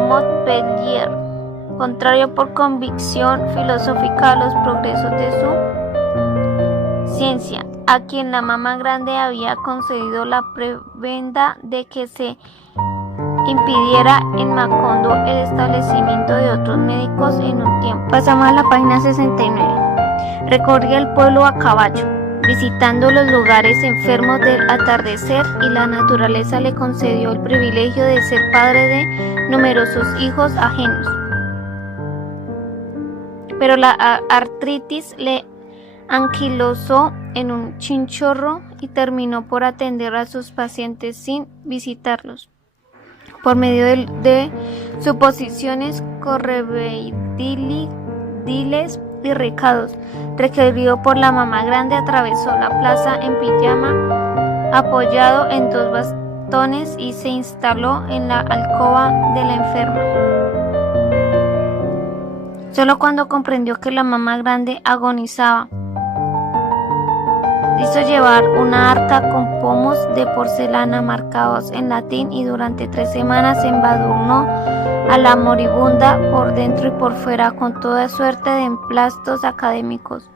Montpellier, contrario por convicción filosófica a los progresos de su ciencia, a quien la mamá grande había concedido la prebenda de que se impidiera en Macondo el establecimiento de otros médicos en un tiempo. Pasamos a la página 69. Recorría el pueblo a caballo, visitando los lugares enfermos del atardecer, y la naturaleza le concedió el privilegio de ser padre de numerosos hijos ajenos. Pero la artritis le anquilosó en un chinchorro y terminó por atender a sus pacientes sin visitarlos. Por medio de suposiciones, correveidiles y recados, requerido por la mamá grande, atravesó la plaza en pijama, apoyado en dos bastones, y se instaló en la alcoba de la enferma. Solo cuando comprendió que la mamá grande agonizaba, hizo llevar una arca con pomos de porcelana marcados en latín, y durante 3 semanas embadurnó a la moribunda por dentro y por fuera con toda suerte de emplastos académicos,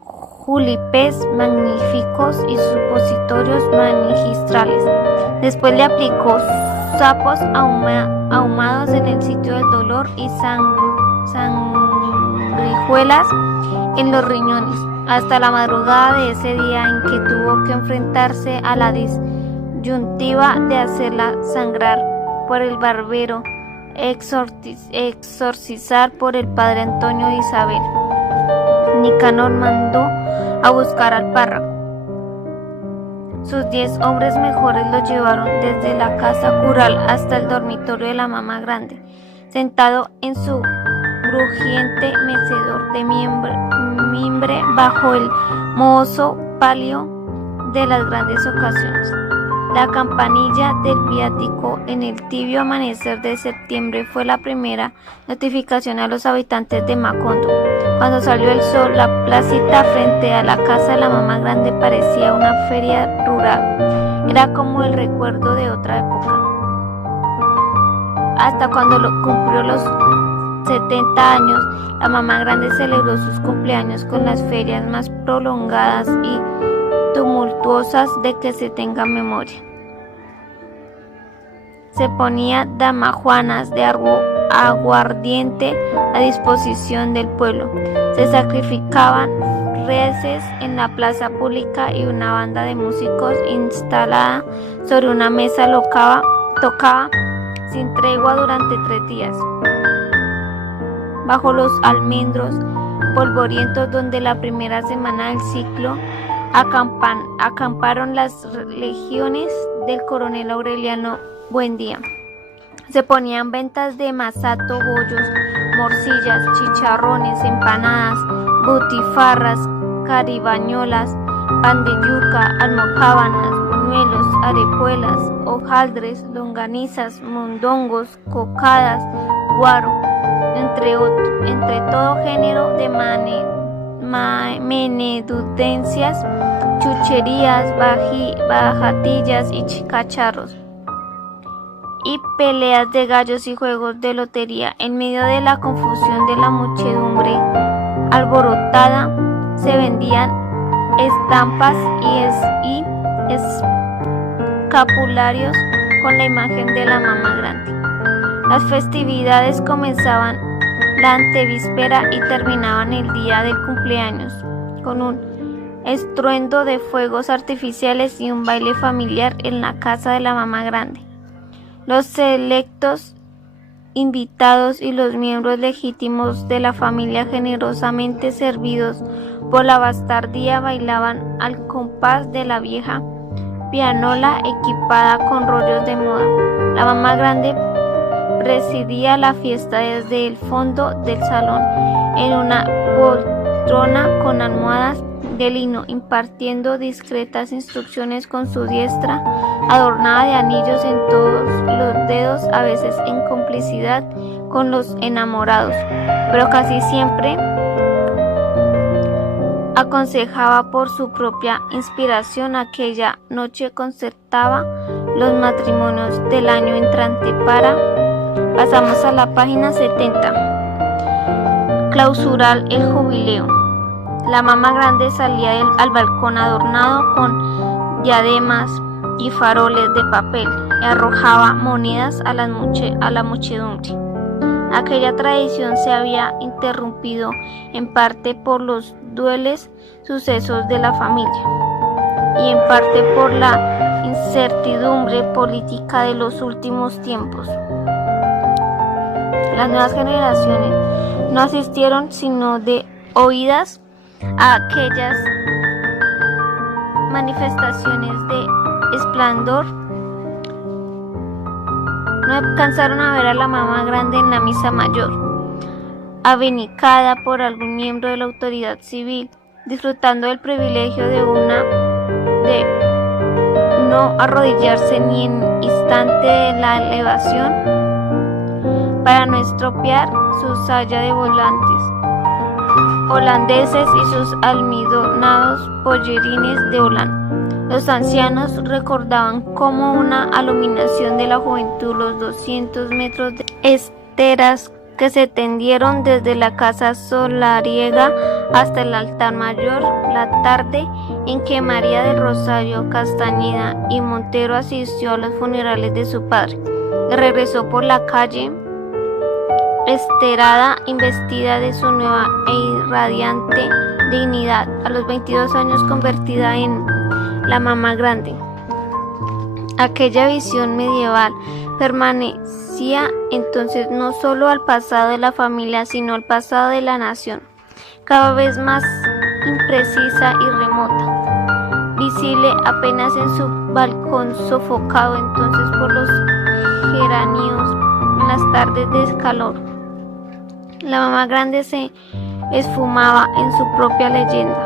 julipes magníficos y supositorios magistrales. Después le aplicó sapos ahumados en el sitio del dolor y sanguijuelas en los riñones, hasta la madrugada de ese día en que tuvo que enfrentarse a la disyuntiva de hacerla sangrar por el barbero, exorcizar por el padre Antonio de Isabel. Nicanor mandó a buscar al párroco. Sus 10 hombres mejores lo llevaron desde la casa cural hasta el dormitorio de la mamá grande. Sentado en su crujiente mecedor de mimbre bajo el mohoso palio de las grandes ocasiones, la campanilla del viático en el tibio amanecer de septiembre fue la primera notificación a los habitantes de Macondo. Cuando salió el sol, la placita frente a la casa de la mamá grande parecía una feria rural. Era como el recuerdo de otra época. Hasta cuando cumplió los 70 años, la mamá grande celebró sus cumpleaños con las ferias más prolongadas y tumultuosas de que se tenga memoria. Se ponía damajuanas de aguardiente a disposición del pueblo. Se sacrificaban reses en la plaza pública y una banda de músicos instalada sobre una mesa tocaba sin tregua durante 3 días. Bajo los almendros polvorientos donde la primera semana del ciclo acamparon las legiones del coronel Aureliano Buendía. Se ponían ventas de masato, bollos, morcillas, chicharrones, empanadas, butifarras, caribañolas, pan de yuca, almojábanas, buñuelos, arepuelas, hojaldres, longanizas, mondongos, cocadas, guaro, entre todo género de menedudencias, chucherías, bajatillas y cacharros, y peleas de gallos y juegos de lotería. En medio de la confusión de la muchedumbre alborotada, se vendían estampas y escapularios con la imagen de la mamá grande. Las festividades comenzaban la antevíspera y terminaban el día del cumpleaños con un estruendo de fuegos artificiales y un baile familiar en la casa de la mamá grande. Los selectos invitados y los miembros legítimos de la familia generosamente servidos por la bastardía bailaban al compás de la vieja pianola equipada con rollos de moda. La mamá grande presidía la fiesta desde el fondo del salón, en una poltrona con almohadas de lino, impartiendo discretas instrucciones con su diestra, adornada de anillos en todos los dedos, a veces en complicidad con los enamorados, pero casi siempre aconsejaba por su propia inspiración. Aquella noche concertaba los matrimonios del año entrante para... Pasamos a la página 70. Clausurar el jubileo. La mamá grande salía al balcón adornado con diademas y faroles de papel y arrojaba monedas a la muchedumbre. Aquella tradición se había interrumpido en parte por los dueles sucesos de la familia y en parte por la incertidumbre política de los últimos tiempos. Las nuevas generaciones no asistieron sino de oídas a aquellas manifestaciones de esplendor. No alcanzaron a ver a la mamá grande en la misa mayor, abanicada por algún miembro de la autoridad civil, disfrutando del privilegio de no arrodillarse ni en instante de la elevación para no estropear su saya de volantes holandeses y sus almidonados pollerines de Holanda. Los ancianos recordaban como una iluminación de la juventud los 200 metros de esteras que se tendieron desde la casa solariega hasta el altar mayor, la tarde en que María del Rosario Castañeda y Montero asistió a los funerales de su padre y regresó por la calle Esterada investida de su nueva e irradiante dignidad, a los 22 años convertida en la mamá grande. Aquella visión medieval permanecía entonces no solo al pasado de la familia, sino al pasado de la nación, cada vez más imprecisa y remota, visible apenas en su balcón, sofocado entonces por los geranios en las tardes de calor. La mamá grande se esfumaba en su propia leyenda.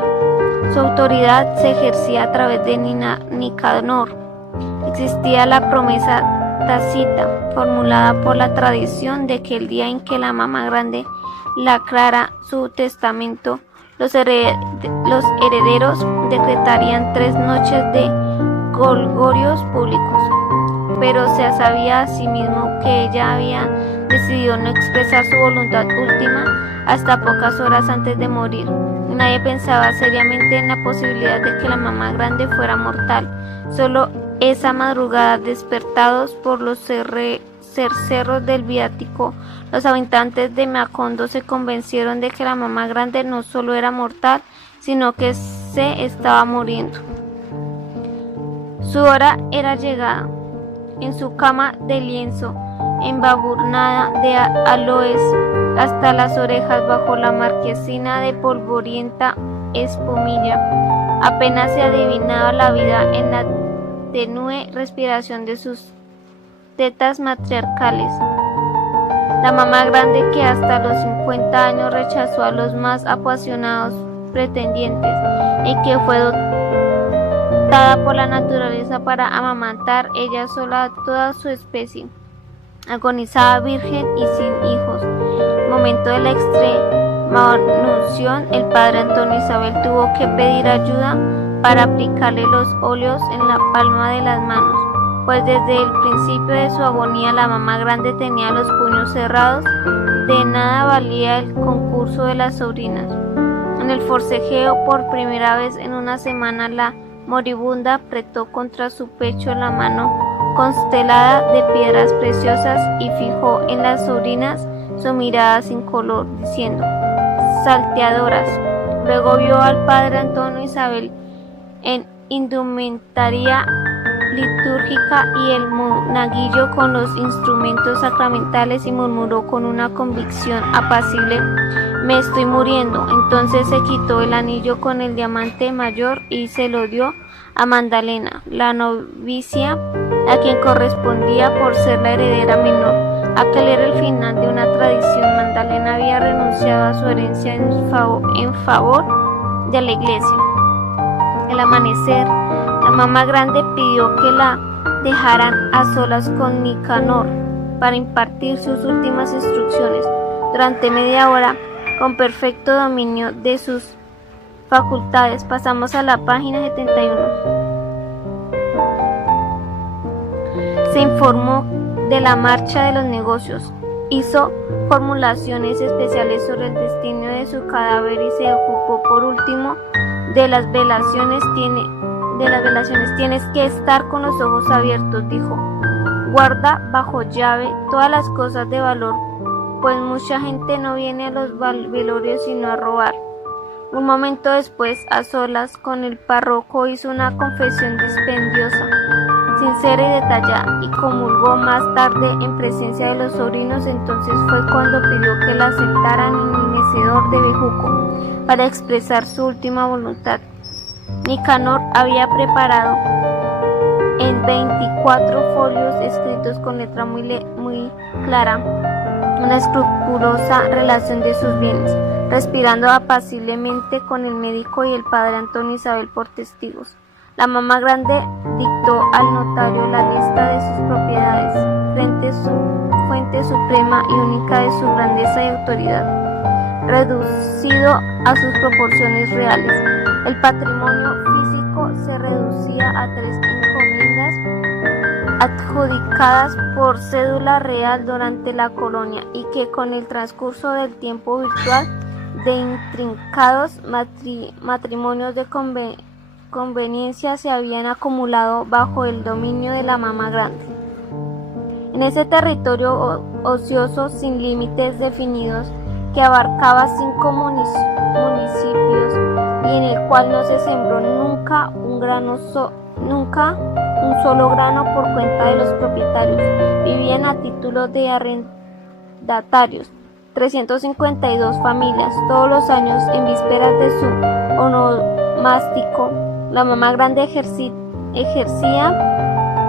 Su autoridad se ejercía a través de Nicanor. Existía la promesa tácita, formulada por la tradición, de que el día en que la mamá grande lacrara su testamento, los herederos decretarían 3 noches de golgorios públicos. Pero se sabía asimismo que ella había decidido no expresar su voluntad última hasta pocas horas antes de morir. Nadie pensaba seriamente en la posibilidad de que la mamá grande fuera mortal. Solo esa madrugada, despertados por los cerceros del viático, los habitantes de Macondo se convencieron de que la mamá grande no solo era mortal, sino que se estaba muriendo. Su hora era llegada. En su cama de lienzo, embadurnada de aloes hasta las orejas bajo la marquesina de polvorienta espumilla, apenas se adivinaba la vida en la tenue respiración de sus tetas matriarcales. La mamá grande, que hasta los 50 años rechazó a los más apasionados pretendientes y que fue dotada por la naturaleza para amamantar ella sola a toda su especie, agonizaba virgen y sin hijos. Momento de la extrema unción, el padre Antonio Isabel tuvo que pedir ayuda para aplicarle los óleos en la palma de las manos, pues desde el principio de su agonía la mamá grande tenía los puños cerrados. De nada valía el concurso de las sobrinas. En el forcejeo, por primera vez en una semana, la moribunda apretó contra su pecho la mano constelada de piedras preciosas y fijó en las sobrinas su mirada sin color, diciendo: salteadoras. Luego vio al padre Antonio Isabel en indumentaria litúrgica y el monaguillo con los instrumentos sacramentales y murmuró con una convicción apacible: «Me estoy muriendo». Entonces se quitó el anillo con el diamante mayor y se lo dio a Magdalena, la novicia, a quien correspondía por ser la heredera menor. Aquel era el final de una tradición. Magdalena había renunciado a su herencia en favor de la iglesia. Al amanecer, la mamá grande pidió que la dejaran a solas con Nicanor para impartir sus últimas instrucciones. Durante media hora, con perfecto dominio de sus facultades, pasamos a la página 71. Se informó de la marcha de los negocios, hizo formulaciones especiales sobre el destino de su cadáver y se ocupó por último de las velaciones. Tienes que estar con los ojos abiertos, dijo. Guarda bajo llave todas las cosas de valor, pues mucha gente no viene a los velorios sino a robar. Un momento después, a solas con el párroco, hizo una confesión dispendiosa, sincera y detallada, y comulgó más tarde en presencia de los sobrinos. Entonces fue cuando pidió que la sentaran en el mecedor de bejuco para expresar su última voluntad. Nicanor había preparado en 24 folios escritos con letra muy clara una escrupulosa relación de sus bienes, respirando apaciblemente con el médico y el padre Antonio e Isabel por testigos. La mamá grande dictó al notario la lista de sus propiedades, fuente suprema y única de su grandeza y autoridad, reducido a sus proporciones reales. El patrimonio físico se reducía a 3 encomiendas adjudicadas por cédula real durante la colonia y que con el transcurso del tiempo virtual de intrincados matrimonios de conveniencia se habían acumulado bajo el dominio de la mamá grande. En ese territorio ocioso sin límites definidos, que abarcaba 5 municipios y en el cual no se sembró nunca un solo grano por cuenta de los propietarios, vivían a título de arrendatarios 352 familias. Todos los años, en vísperas de su onomástico, la mamá grande ejercía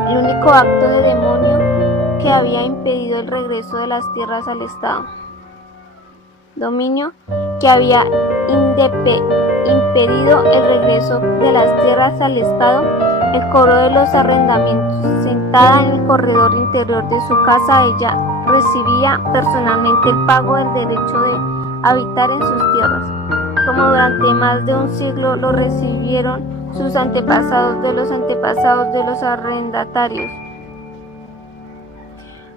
el único acto de demonio que había impedido el regreso de las tierras al Estado. Dominio que había impedido el regreso de las tierras al Estado, el cobro de los arrendamientos. Sentada en el corredor interior de su casa, ella recibía personalmente el pago del derecho de habitar en sus tierras, como durante más de un siglo lo recibieron sus antepasados de los antepasados de los arrendatarios.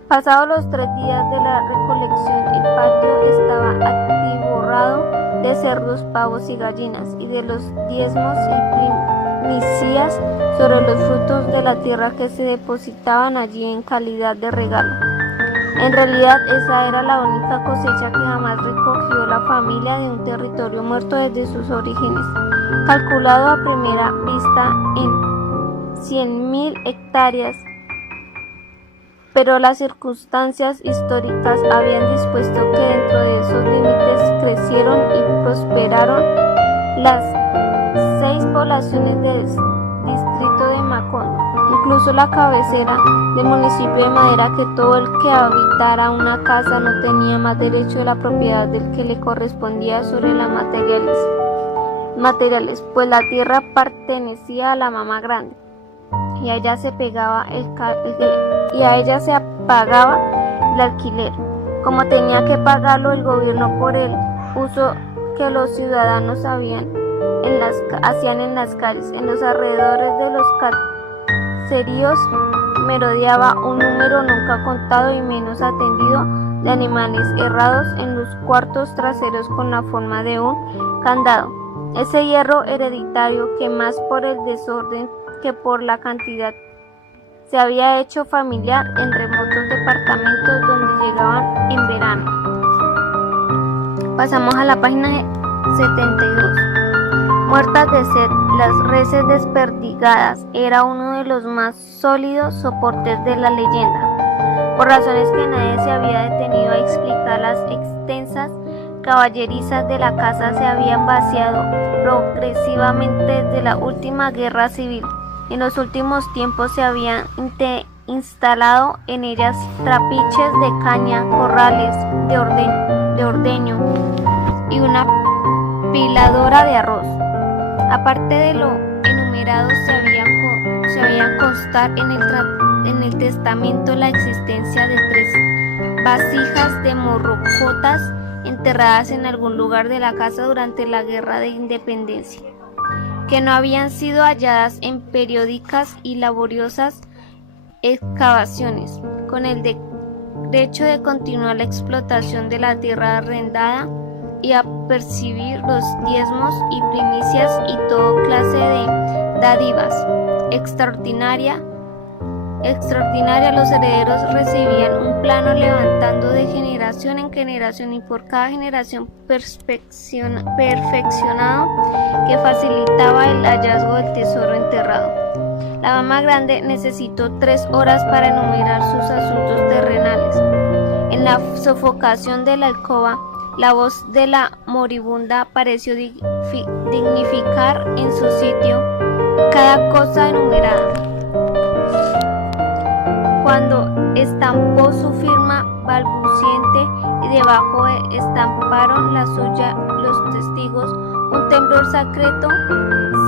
Pasados los 3 días de la recolección, el patio estaba atiborrado de cerdos, pavos y gallinas, y de los diezmos y primicias sobre los frutos de la tierra que se depositaban allí en calidad de regalo. En realidad, esa era la única cosecha que jamás recogió la familia de un territorio muerto desde sus orígenes, calculado a primera vista en 100.000 hectáreas. Pero las circunstancias históricas habían dispuesto que dentro de esos límites crecieron y prosperaron las 6 poblaciones del distrito de Macondo, incluso la cabecera del municipio de Madera, que todo el que habitara una casa no tenía más derecho de la propiedad del que le correspondía sobre las materiales, pues la tierra pertenecía a la mamá grande, y a ella se pagaba el alquiler, como tenía que pagarlo el gobierno por el uso que los ciudadanos hacían en las calles. En los alrededores de los caseríos merodeaba un número nunca contado y menos atendido de animales herrados en los cuartos traseros con la forma de un candado. Ese hierro hereditario, que más por el desorden que por la cantidad se había hecho familiar en remotos departamentos donde llegaban en verano. Pasamos a la página 72. muertas de sed, las reses desperdigadas, era uno de los más sólidos soportes de la leyenda. Por razones que nadie se había detenido a explicar, las extensas caballerizas de la casa se habían vaciado progresivamente desde la última guerra civil. En los últimos tiempos se habían instalado en ellas trapiches de caña, corrales de ordeño y una piladora de arroz. Aparte de lo enumerado, se había constar en el testamento la existencia de 3 vasijas de morrocotas enterradas en algún lugar de la casa durante la Guerra de Independencia, que no habían sido halladas en periódicas y laboriosas excavaciones, con el derecho de continuar la explotación de la tierra arrendada y a percibir los diezmos y primicias y toda clase de dádivas. Extraordinaria, los herederos recibían un plano levantando de generación en generación y por cada generación perfeccionado que facilitaba el hallazgo del tesoro enterrado. La mamá grande necesitó 3 horas para enumerar sus asuntos terrenales. En la sofocación de la alcoba, la voz de la moribunda pareció dignificar en su sitio cada cosa enumerada. Cuando estampó su firma balbuciente y debajo estamparon la suya los testigos, un temblor secreto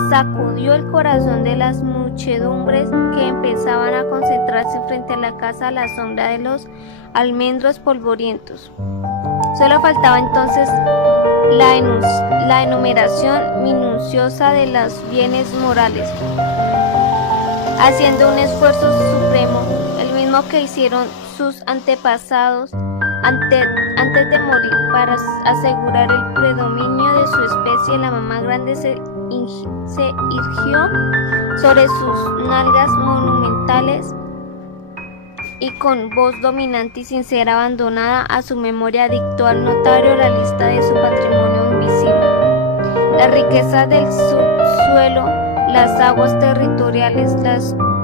sacudió el corazón de las muchedumbres que empezaban a concentrarse frente a la casa a la sombra de los almendros polvorientos. Solo faltaba entonces la enumeración minuciosa de los bienes morales, haciendo un esfuerzo supremo, el mismo que hicieron sus antepasados antes de morir, para asegurar el predominio de su especie. La mamá grande se irguió sobre sus nalgas monumentales y con voz dominante y sincera, abandonada a su memoria, dictó al notario la lista de su patrimonio invisible: las riquezas del subsuelo, las aguas territoriales,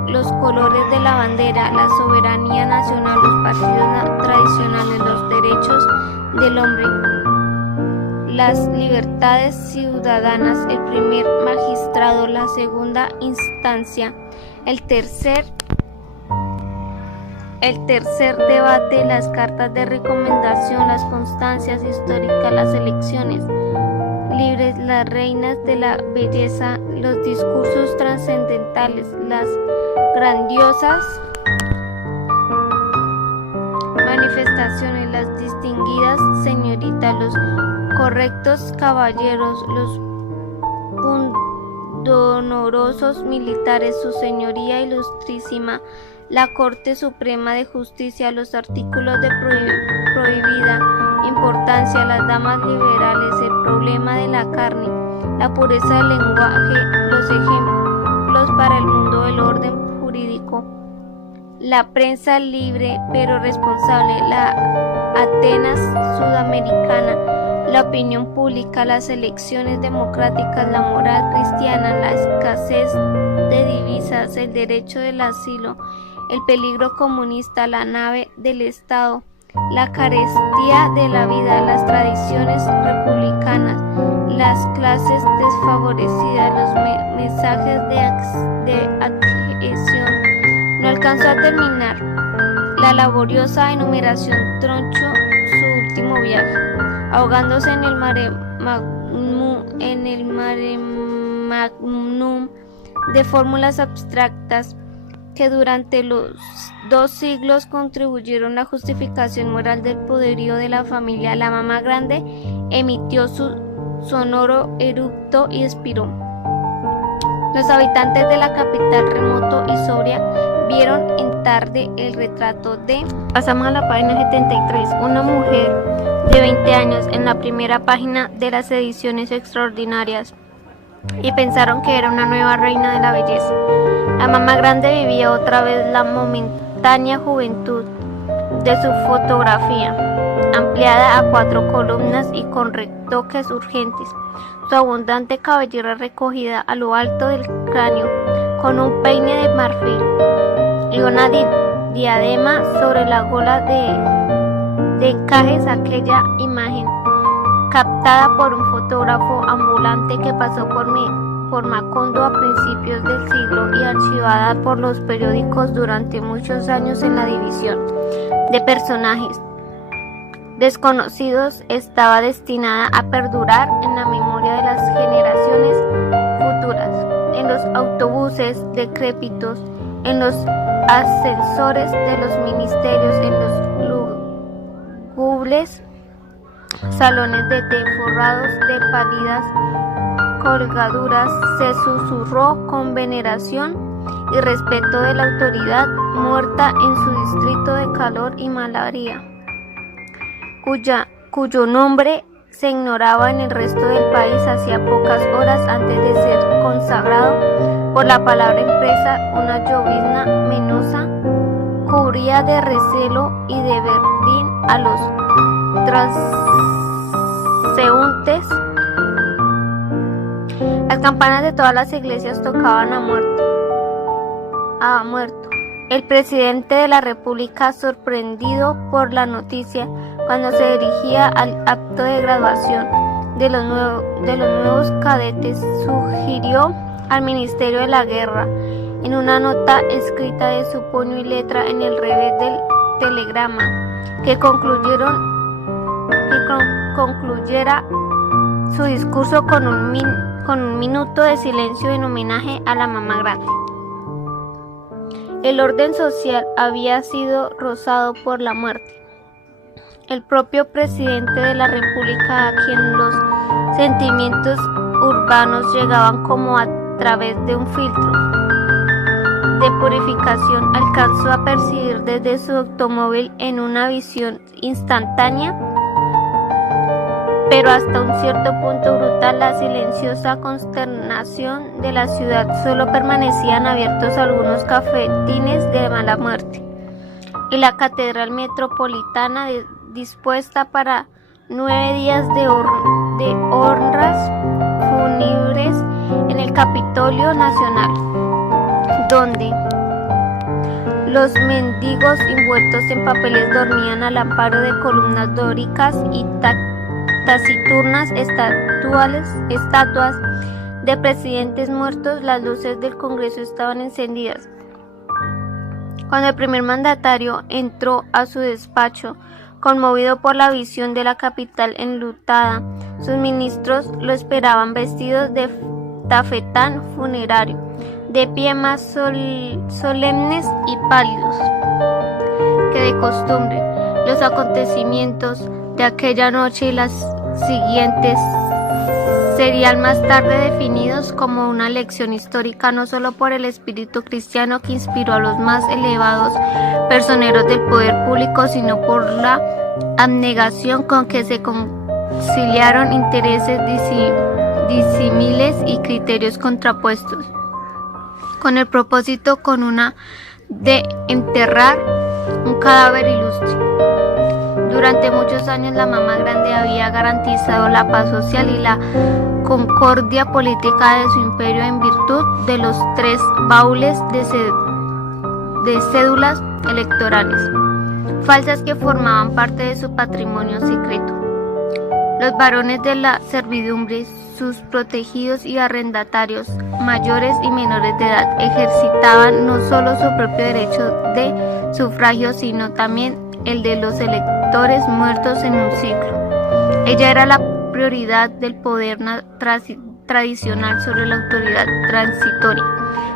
los colores de la bandera, la soberanía nacional, los partidos tradicionales, los derechos del hombre, las libertades ciudadanas, el primer magistrado, la segunda instancia, el tercer debate, las cartas de recomendación, las constancias históricas, las elecciones libres, las reinas de la belleza, los discursos trascendentales, las grandiosas manifestaciones, las distinguidas señoritas, los correctos caballeros, los pundonorosos militares, su señoría ilustrísima, la Corte Suprema de Justicia, los artículos de prohibida importancia, las damas liberales, el problema de la carne, la pureza del lenguaje, los ejemplos para el mundo del orden jurídico, la prensa libre pero responsable, la Atenas sudamericana, la opinión pública, las elecciones democráticas, la moral cristiana, la escasez de divisas, el derecho del asilo, el peligro comunista, la nave del Estado, la carestía de la vida, las tradiciones republicanas, las clases desfavorecidas, los mensajes de adhesión. No alcanzó a terminar la laboriosa enumeración, tronchó su último viaje, ahogándose en el mare magnum de fórmulas abstractas que durante los 2 siglos contribuyeron a la justificación moral del poderío de la familia. La mamá grande emitió su sonoro eructo y expiró. Los habitantes de la capital remoto y sobria vieron en tarde el retrato de... Pasamos a la página 73. Una mujer de 20 años en la primera página de las ediciones extraordinarias, y pensaron que era una nueva reina de la belleza. La mamá grande vivía otra vez la momentánea juventud de su fotografía. ampliada a 4 columnas y con retoques urgentes. Su abundante cabellera recogida a lo alto del cráneo, con un peine de marfil y una diadema sobre la gola de encajes, aquella imagen captada por un fotógrafo ambulante que pasó por Macondo a principios del siglo y archivada por los periódicos durante muchos años en la división de personajes desconocidos, estaba destinada a perdurar en la memoria de las generaciones futuras, en los autobuses decrépitos, en los ascensores de los ministerios, en los lúgubres salones de té forrados de pálidas colgaduras. Se susurró con veneración y respeto de la autoridad muerta en su distrito de calor y malaria, cuyo nombre se ignoraba en el resto del país hacía pocas horas antes de ser consagrado por la palabra impresa. Una llovizna menosa cubría de recelo y de verdín a los transeúntes. Las campanas de todas las iglesias tocaban a muerto. El presidente de la República, sorprendido por la noticia, cuando se dirigía al acto de graduación de los nuevos cadetes, sugirió al Ministerio de la Guerra, en una nota escrita de su puño y letra en el revés del telegrama, que concluyera su discurso con un minuto de silencio en homenaje a la mamá grande. El orden social había sido rozado por la muerte. El propio presidente de la República, a quien los sentimientos urbanos llegaban como a través de un filtro de purificación, alcanzó a percibir desde su automóvil en una visión instantánea, pero hasta un cierto punto brutal, la silenciosa consternación de la ciudad. Solo permanecían abiertos algunos cafetines de mala muerte y la catedral metropolitana dispuesta para 9 días de honras fúnebres en el Capitolio Nacional, donde los mendigos envueltos en papeles dormían al amparo de columnas dóricas y taciturnas estatuas de presidentes muertos. Las luces del Congreso estaban encendidas. Cuando el primer mandatario entró a su despacho, conmovido por la visión de la capital enlutada, sus ministros lo esperaban vestidos de tafetán funerario, de pie más solemnes y pálidos que de costumbre. Los acontecimientos de aquella noche y las siguientes serían más tarde definidos como una lección histórica, no solo por el espíritu cristiano que inspiró a los más elevados personeros del poder público, sino por la abnegación con que se conciliaron intereses disímiles y criterios contrapuestos, con el propósito de enterrar un cadáver ilustre. Durante muchos años la mamá grande había garantizado la paz social y la concordia política de su imperio en virtud de los 3 baúles de cédulas electorales falsas que formaban parte de su patrimonio secreto. Los varones de la servidumbre, sus protegidos y arrendatarios, mayores y menores de edad, ejercitaban no solo su propio derecho de sufragio, sino también el de los electores muertos en un ciclo. Ella era la prioridad del poder tradicional sobre la autoridad transitoria,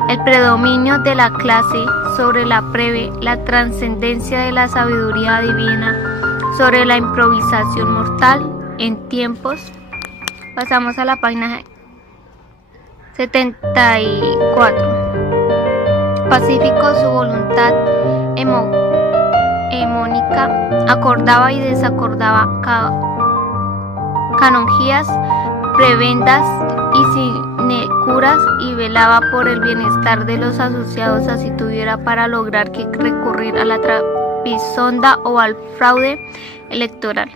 el predominio de la clase sobre la plebe, la trascendencia de la sabiduría divina sobre la improvisación mortal en tiempos. Pasamos a la página 74. Pacífico, su voluntad hemónica, acordaba y desacordaba canonjías, prebendas y sinecuras, y velaba por el bienestar de los asociados, así tuviera para lograr que recurrir a la trapisonda o al fraude electoral.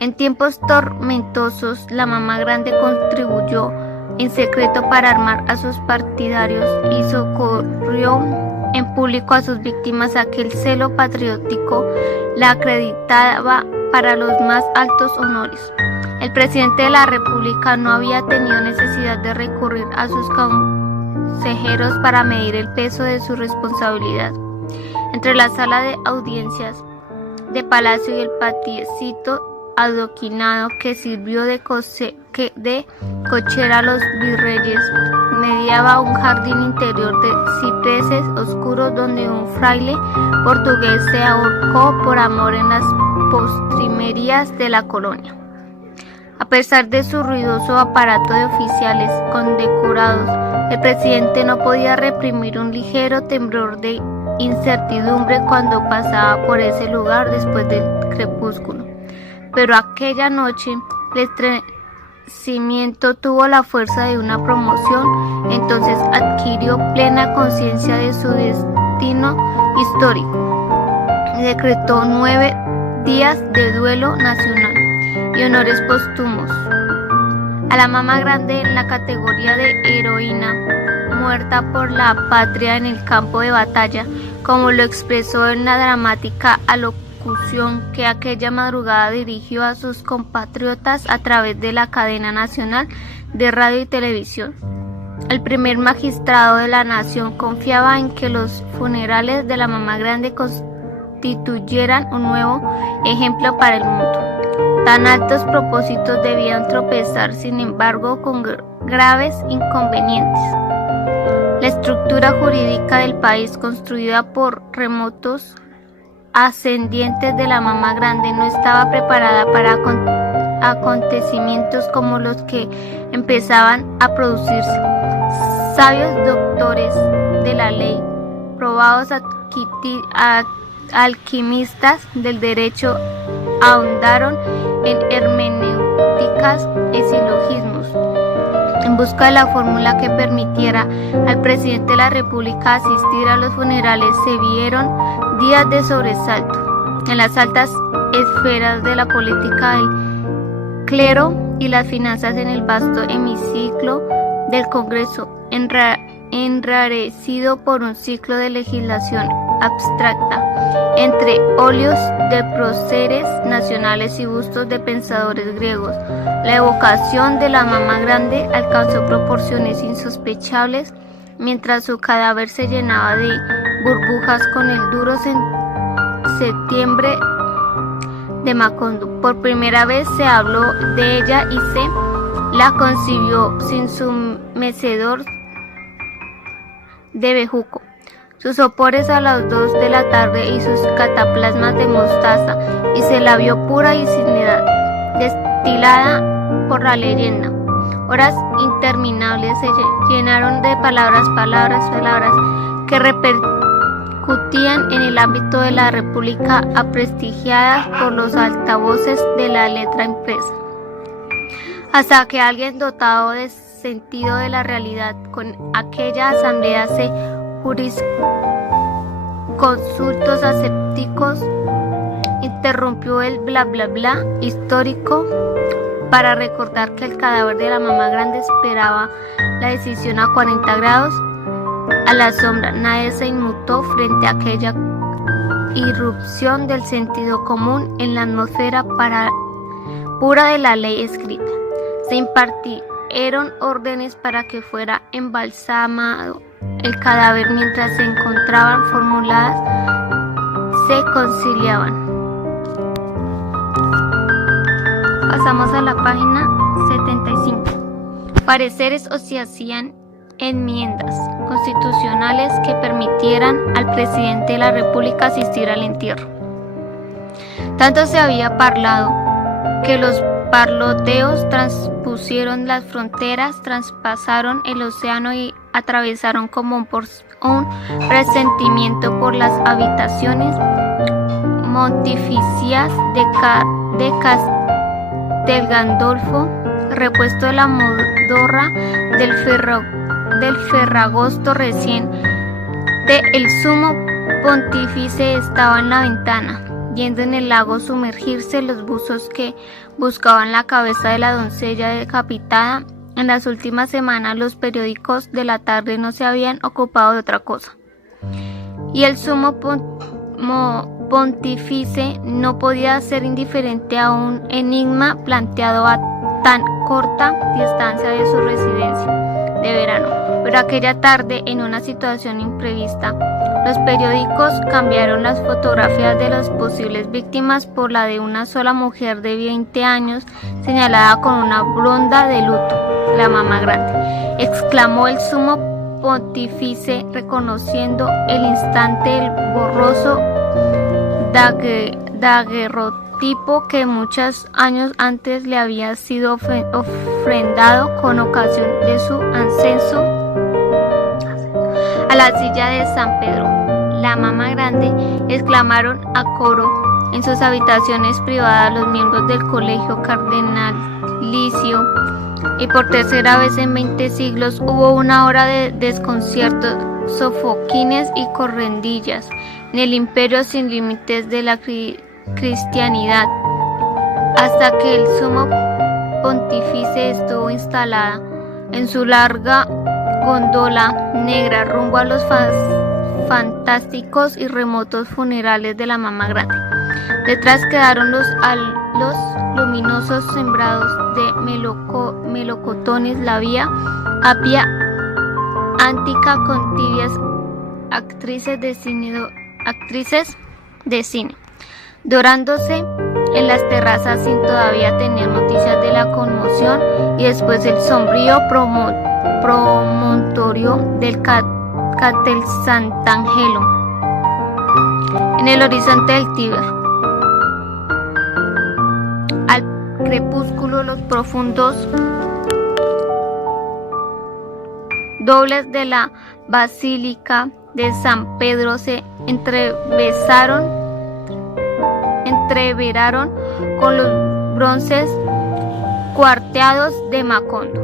En tiempos tormentosos, la Mamá Grande contribuyó en secreto para armar a sus partidarios y socorrió en público a sus víctimas. Aquel celo patriótico la acreditaba para los más altos honores. El presidente de la República no había tenido necesidad de recurrir a sus consejeros para medir el peso de su responsabilidad. Entre la sala de audiencias de palacio y el patiecito adoquinado que sirvió de cochera a los virreyes, mediaba un jardín interior de cipreses oscuros donde un fraile portugués se ahorcó por amor en las postrimerías de la colonia. A pesar de su ruidoso aparato de oficiales condecorados, el presidente no podía reprimir un ligero temblor de incertidumbre cuando pasaba por ese lugar después del crepúsculo. Pero aquella noche el estremecimiento tuvo la fuerza de una promoción. Entonces adquirió plena conciencia de su destino histórico y decretó 9 días de duelo nacional y honores póstumos a la Mamá Grande en la categoría de heroína muerta por la patria en el campo de batalla, como lo expresó en la dramática alocución que aquella madrugada dirigió a sus compatriotas a través de la cadena nacional de radio y televisión. El primer magistrado de la nación confiaba en que los funerales de la Mamá Grande constituyeran un nuevo ejemplo para el mundo. Tan altos propósitos debían tropezar, sin embargo, con graves inconvenientes. La estructura jurídica del país, construida por remotos ascendientes de la Mamá Grande, no estaba preparada para acontecimientos como los que empezaban a producirse. Sabios doctores de la ley, probados alquimistas del derecho, ahondaron en hermenéuticas y silogismos en busca de la fórmula que permitiera al presidente de la República asistir a los funerales. Se vieron días de sobresalto en las altas esferas de la política, del clero y las finanzas, en el vasto hemiciclo del Congreso, enrarecido por un ciclo de legislación abstracta, entre óleos de próceres nacionales y bustos de pensadores griegos. La evocación de la Mamá Grande alcanzó proporciones insospechables mientras su cadáver se llenaba de burbujas con el duro septiembre de Macondo. Por primera vez se habló de ella y se la concibió sin su mecedor de bejuco, sus sopores a las 2 de la tarde y sus cataplasmas de mostaza, y se la vio pura y sin edad, destilada por la leyenda. Horas interminables se llenaron de palabras que repercutían en el ámbito de la República, aprestigiadas por los altavoces de la letra impresa, hasta que alguien dotado de sentido de la realidad con aquella asamblea se jurisconsultos asépticos interrumpió el bla bla bla histórico para recordar que el cadáver de la Mamá Grande esperaba la decisión a 40 grados a la sombra. Nadie se inmutó frente a aquella irrupción del sentido común en la atmósfera pura de la ley escrita. Se impartieron órdenes para que fuera embalsamado el cadáver. Mientras se encontraban formuladas, se conciliaban. Pasamos a la página 75. Pareceres o se hacían enmiendas constitucionales que permitieran al presidente de la República asistir al entierro. Tanto se había parlado que los parloteos transpusieron las fronteras, traspasaron el océano y atravesaron como un presentimiento por las habitaciones montificias de Castel Gandolfo, repuesto de la modorra del Ferragosto recién, de el sumo pontífice estaba en la ventana, viendo en el lago sumergirse los buzos que buscaban la cabeza de la doncella decapitada. En las últimas semanas los periódicos de la tarde no se habían ocupado de otra cosa, y el sumo pontífice no podía ser indiferente a un enigma planteado a tan corta distancia de su residencia de verano. Pero aquella tarde, en una situación imprevista, los periódicos cambiaron las fotografías de las posibles víctimas por la de una sola mujer de 20 años, señalada con una blonda de luto, la mamá grande, exclamó el sumo pontífice, reconociendo el instante el borroso daguerrotipo que muchos años antes le había sido ofrendado con ocasión de su ascenso a la silla de San Pedro. La mamá grande, exclamaron a coro en sus habitaciones privadas los miembros del colegio cardenalicio, y por tercera vez en 20 siglos hubo una hora de desconcierto, sofoquines y correndillas en el imperio sin límites de la cristianidad, hasta que el sumo pontífice estuvo instalada en su larga góndola negra rumbo a los fantásticos y remotos funerales de la mamá grande. Detrás quedaron los luminosos sembrados de melocotones, la vía apia antica con tibias actrices de cine, dorándose en las terrazas sin todavía tener noticias de la conmoción, y después el sombrío promontorio del Castel Sant'Angelo en el horizonte del Tíber. Al crepúsculo, los profundos dobles de la Basílica de San Pedro se entreveraron con los bronces cuarteados de Macondo.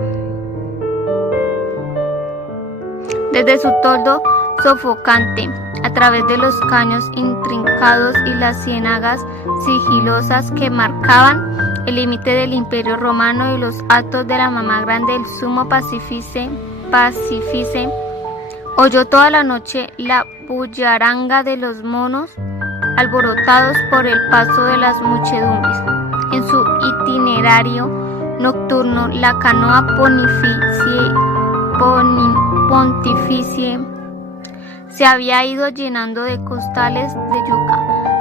Desde su toldo sofocante, a través de los caños intrincados y las ciénagas sigilosas que marcaban el límite del Imperio Romano y los actos de la mamá grande, el sumo pontífice oyó toda la noche la bullaranga de los monos alborotados por el paso de las muchedumbres. En su itinerario nocturno, la canoa pontificie se había ido llenando de costales de yuca,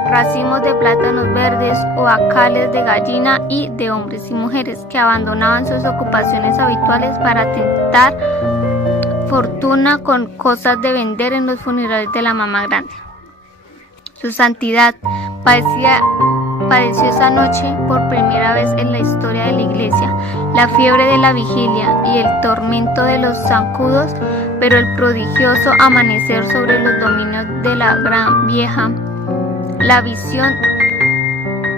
racimos de plátanos verdes, oacales de gallina y de hombres y mujeres que abandonaban sus ocupaciones habituales para tentar fortuna con cosas de vender en los funerales de la mamá grande. Su santidad padeció esa noche por primera vez en la historia de la iglesia la fiebre de la vigilia y el tormento de los zancudos, pero el prodigioso amanecer sobre los dominios de la Gran Vieja, la visión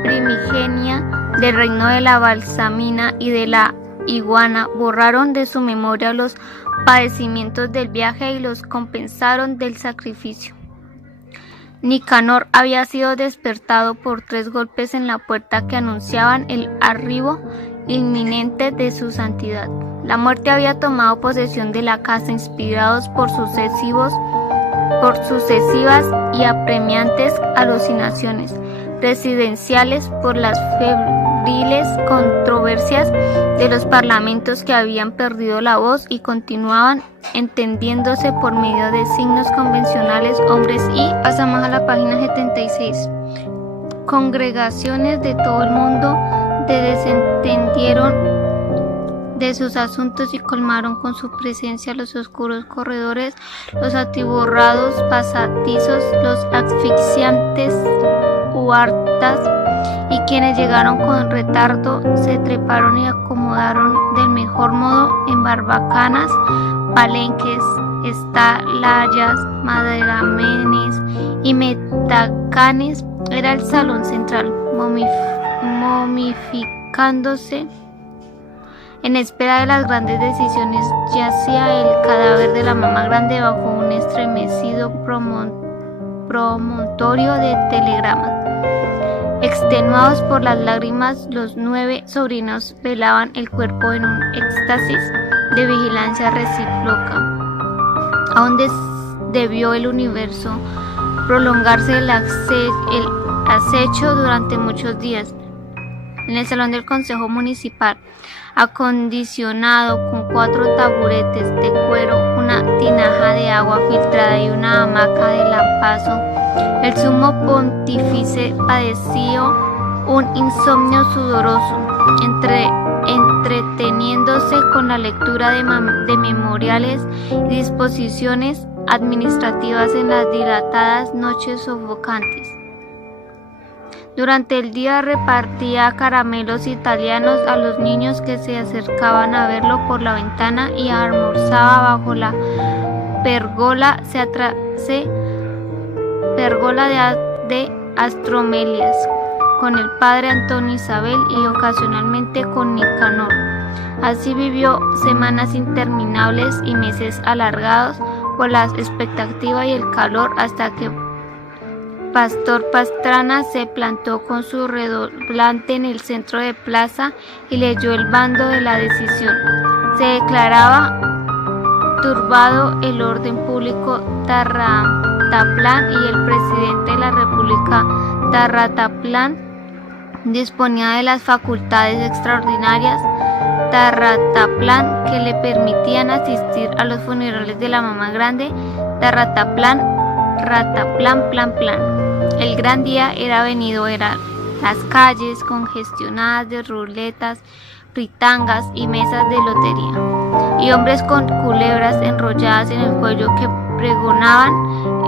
primigenia del reino de la balsamina y de la iguana borraron de su memoria los padecimientos del viaje y los compensaron del sacrificio. Nicanor había sido despertado por 3 golpes en la puerta que anunciaban el arribo inminente de su santidad. La muerte había tomado posesión de la casa, inspirados por sucesivas y apremiantes alucinaciones presidenciales, por las febriles controversias de los parlamentos que habían perdido la voz y continuaban entendiéndose por medio de signos convencionales, hombres y... Pasamos a la página 76. Congregaciones de todo el mundo desentendieron de sus asuntos y colmaron con su presencia los oscuros corredores, los atiborrados pasadizos, los asfixiantes huertas, y quienes llegaron con retardo se treparon y acomodaron del mejor modo en barbacanas, palenques, estalayas, maderamenes y metacanes. Era el salón central, momificándose en espera de las grandes decisiones. Yacía el cadáver de la mamá grande bajo un estremecido promontorio de telegramas. Extenuados por las lágrimas, los 9 sobrinos velaban el cuerpo en un éxtasis de vigilancia recíproca. Aún debió el universo prolongarse el acecho durante muchos días. En el salón del Consejo Municipal, acondicionado con 4 taburetes de cuero, una tinaja de agua filtrada y una hamaca de lampazo, el sumo pontífice padeció un insomnio sudoroso, entreteniéndose con la lectura de memoriales y disposiciones administrativas en las dilatadas noches sofocantes. Durante el día repartía caramelos italianos a los niños que se acercaban a verlo por la ventana y almorzaba bajo la pérgola de Astromelias con el padre Antonio Isabel y ocasionalmente con Nicanor. Así vivió semanas interminables y meses alargados por la expectativa y el calor hasta que Pastor Pastrana se plantó con su redoblante en el centro de plaza y leyó el bando de la decisión. Se declaraba turbado el orden público Tarrataplán y el presidente de la República Tarrataplán disponía de las facultades extraordinarias Tarrataplán que le permitían asistir a los funerales de la mamá grande Tarrataplán. El gran día era venido, eran las calles congestionadas de ruletas, fritangas y mesas de lotería, y hombres con culebras enrolladas en el cuello que pregonaban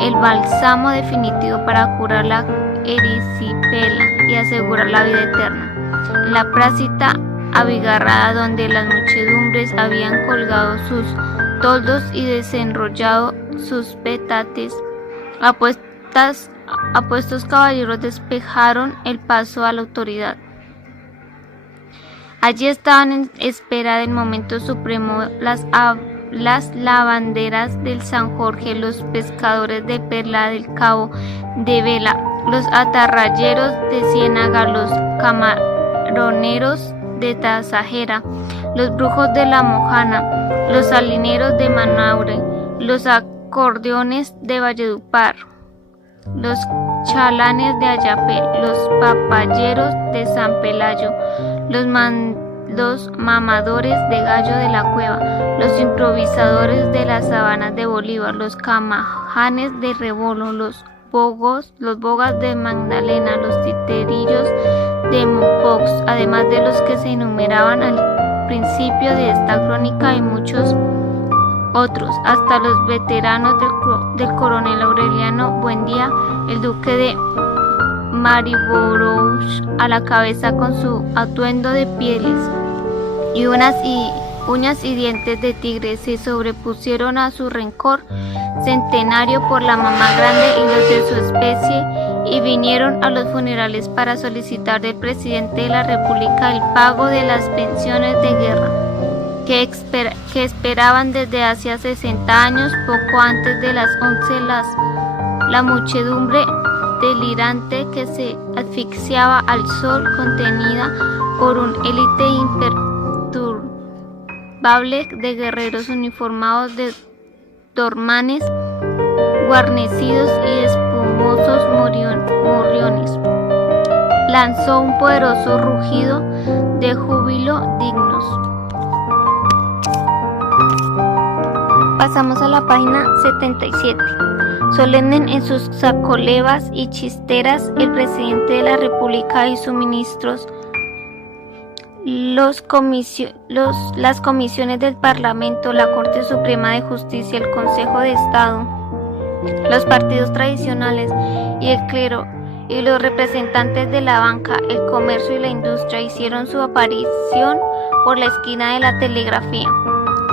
el bálsamo definitivo para curar la erisipela y asegurar la vida eterna. En la placita abigarrada donde las muchedumbres habían colgado sus toldos y desenrollado sus petates, apuestos caballeros despejaron el paso a la autoridad. Allí estaban en espera del momento supremo las lavanderas del San Jorge, los pescadores de Perla del Cabo de Vela, los atarrayeros de Ciénaga, los camaroneros de Tasajera, los brujos de La Mojana, los salineros de Manaure, los acordeones de Valledupar, los chalanes de Ayapel, los papayeros de San Pelayo, los mamadores de Gallo de la Cueva, los improvisadores de las sabanas de Bolívar, los camajanes de Rebolo, los bogas de Magdalena, los titerillos de Mopox, además de los que se enumeraban al principio de esta crónica y muchos otros, hasta los veteranos del coronel Aureliano Buendía, el duque de Mariborough a la cabeza con su atuendo de pieles y uñas y dientes de tigre, se sobrepusieron a su rencor centenario por la mamá grande y los de su especie, y vinieron a los funerales para solicitar del presidente de la República el pago de las pensiones de guerra que esperaban desde hacía 60 años. Poco antes de las 11 la muchedumbre delirante que se asfixiaba al sol, contenida por un élite imperturbable de guerreros uniformados de dormanes, guarnecidos y espumosos morriones, lanzó un poderoso rugido de júbilo dignos. Pasamos a la página 77. Solemnen en sus sacolevas y chisteras el presidente de la República y sus ministros, las comisiones del Parlamento, la Corte Suprema de Justicia, el Consejo de Estado, los partidos tradicionales y el clero y los representantes de la banca, el comercio y la industria hicieron su aparición por la esquina de la telegrafía.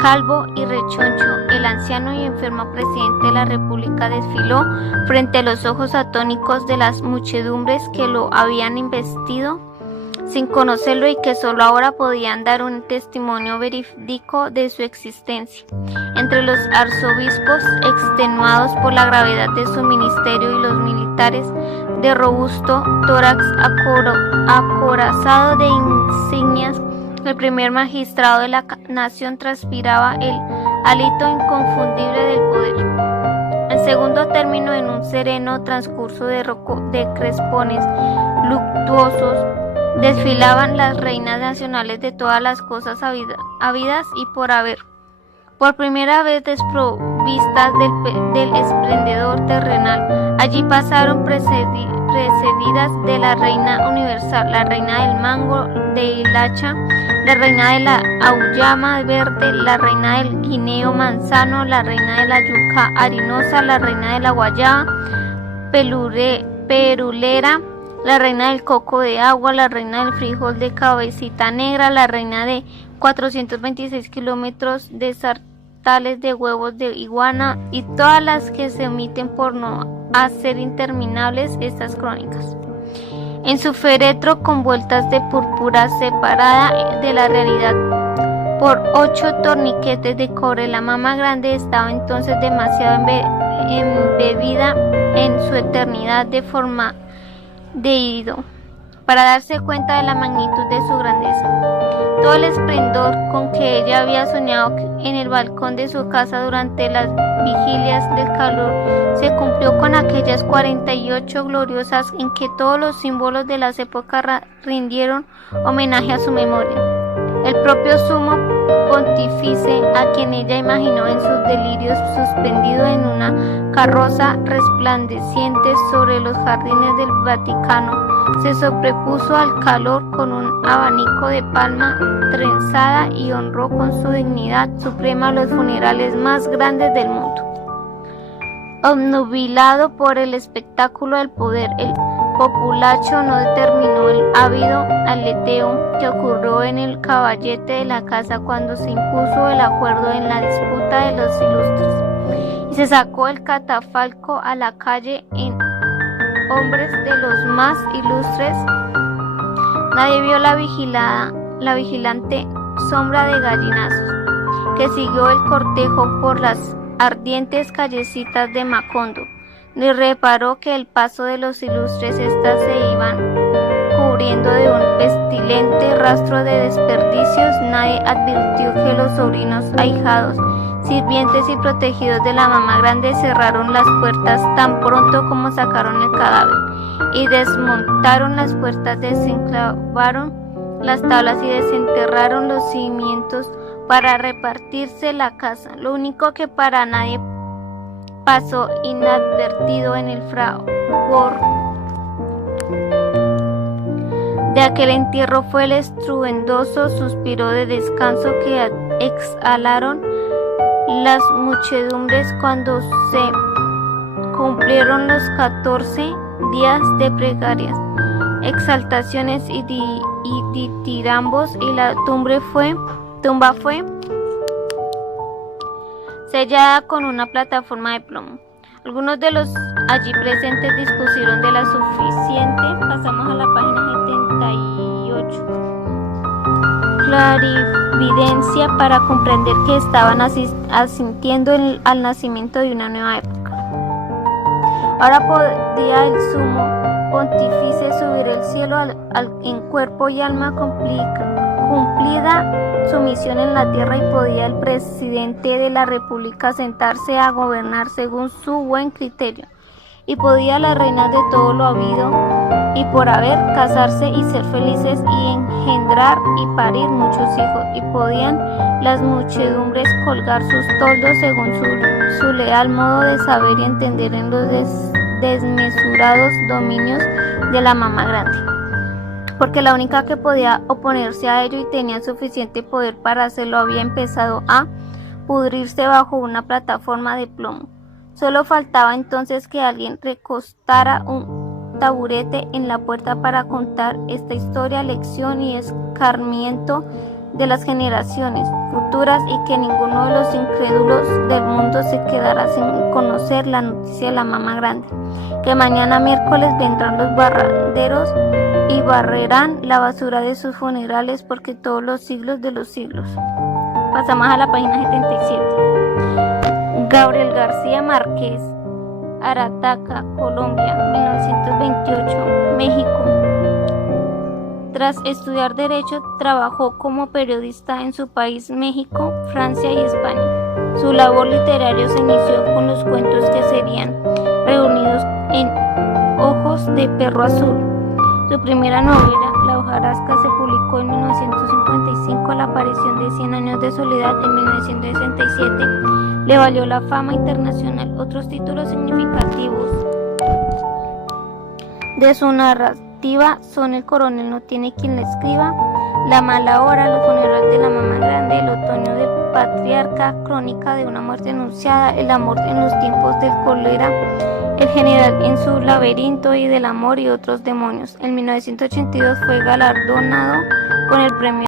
Calvo y rechoncho, el anciano y enfermo presidente de la República desfiló frente a los ojos atónicos de las muchedumbres que lo habían investido sin conocerlo y que solo ahora podían dar un testimonio verídico de su existencia. Entre los arzobispos, extenuados por la gravedad de su ministerio, y los militares, de robusto tórax acorazado de insignias, el primer magistrado de la nación transpiraba el hálito inconfundible del poder. En segundo término, en un sereno transcurso de crespones luctuosos, desfilaban las reinas nacionales de todas las cosas habidas y por haber, por primera vez desprovistas del esplendor terrenal. Allí pasaron precedidas de la reina universal, la reina del mango de hilacha, la reina de la auyama verde, la reina del guineo manzano, la reina de la yuca harinosa, la reina de la guayaba perulera, la reina del coco de agua, la reina del frijol de cabecita negra, la reina de 426 kilómetros de sartales de huevos de iguana, y todas las que se omiten por no hacer interminables estas crónicas. En su féretro con vueltas de púrpura, separada de la realidad por 8 torniquetes de cobre, la mama grande estaba entonces demasiado embebida en su eternidad de forma de ido para darse cuenta de la magnitud de su grandeza. Todo el esplendor con que ella había soñado en el balcón de su casa durante las vigilias del calor se cumplió con aquellas 48 gloriosas en que todos los símbolos de las épocas rindieron homenaje a su memoria. El propio sumo pontífice, a quien ella imaginó en sus delirios suspendido en una carroza resplandeciente sobre los jardines del Vaticano, se sobrepuso al calor con un abanico de palma trenzada y honró con su dignidad suprema los funerales más grandes del mundo. Obnubilado por el espectáculo del poder, el populacho no determinó el ávido aleteo que ocurrió en el caballete de la casa cuando se impuso el acuerdo en la disputa de los ilustres, y se sacó el catafalco a la calle en hombres de los más ilustres. Nadie vio la vigilante sombra de gallinazos que siguió el cortejo por las ardientes callecitas de Macondo, ni reparó que el paso de los ilustres éstas se iban cubriendo de un pestilente rastro de desperdicios. Nadie advirtió que los sobrinos ahijados, sirvientes y protegidos de la mamá grande cerraron las puertas tan pronto como sacaron el cadáver, y desmontaron las puertas, desenclavaron las tablas y desenterraron los cimientos para repartirse la casa. Lo único que para nadie pasó inadvertido en el fragor de aquel entierro fue el estruendoso suspiro de descanso que exhalaron las muchedumbres cuando se cumplieron los 14 días de plegarias, exaltaciones y ditirambos, y la tumba fue sellada con una plataforma de plomo. Algunos de los allí presentes dispusieron de la suficiente, pasamos a la página 78, clarividencia para comprender que estaban asintiendo al nacimiento de una nueva época. Ahora podía el sumo pontífice subir el cielo en cuerpo y alma cumplida su misión en la tierra, y podía el presidente de la república sentarse a gobernar según su buen criterio, y podía las reinas de todo lo habido y por haber casarse y ser felices y engendrar y parir muchos hijos, y podían las muchedumbres colgar sus toldos según su leal modo de saber y entender en los desmesurados dominios de la mamá grande, porque la única que podía oponerse a ello y tenía suficiente poder para hacerlo había empezado a pudrirse bajo una plataforma de plomo. Solo faltaba entonces que alguien recostara un taburete en la puerta para contar esta historia, lección y escarmiento de las generaciones futuras y que ninguno de los incrédulos del mundo se quedará sin conocer la noticia de la mamá grande, que mañana miércoles vendrán los barrenderos y barrerán la basura de sus funerales porque todos los siglos de los siglos. Pasamos a la página 77. Gabriel García Márquez, Arataca, Colombia, 1928, México. Tras estudiar Derecho, trabajó como periodista en su país, México, Francia y España. Su labor literaria se inició con los cuentos que serían reunidos en Ojos de Perro Azul. Su primera novela, La hojarasca, se publicó en 1955. La aparición de 100 años de soledad en 1967 le valió la fama internacional. Otros títulos significativos de su narrativa son El coronel no tiene quien le escriba, La mala hora, Los funerales de la mamá grande, El otoño del patriarca, Crónica de una muerte anunciada, El amor en los tiempos del cólera, El general en su laberinto y del amor y otros demonios. En 1982 fue galardonado con el premio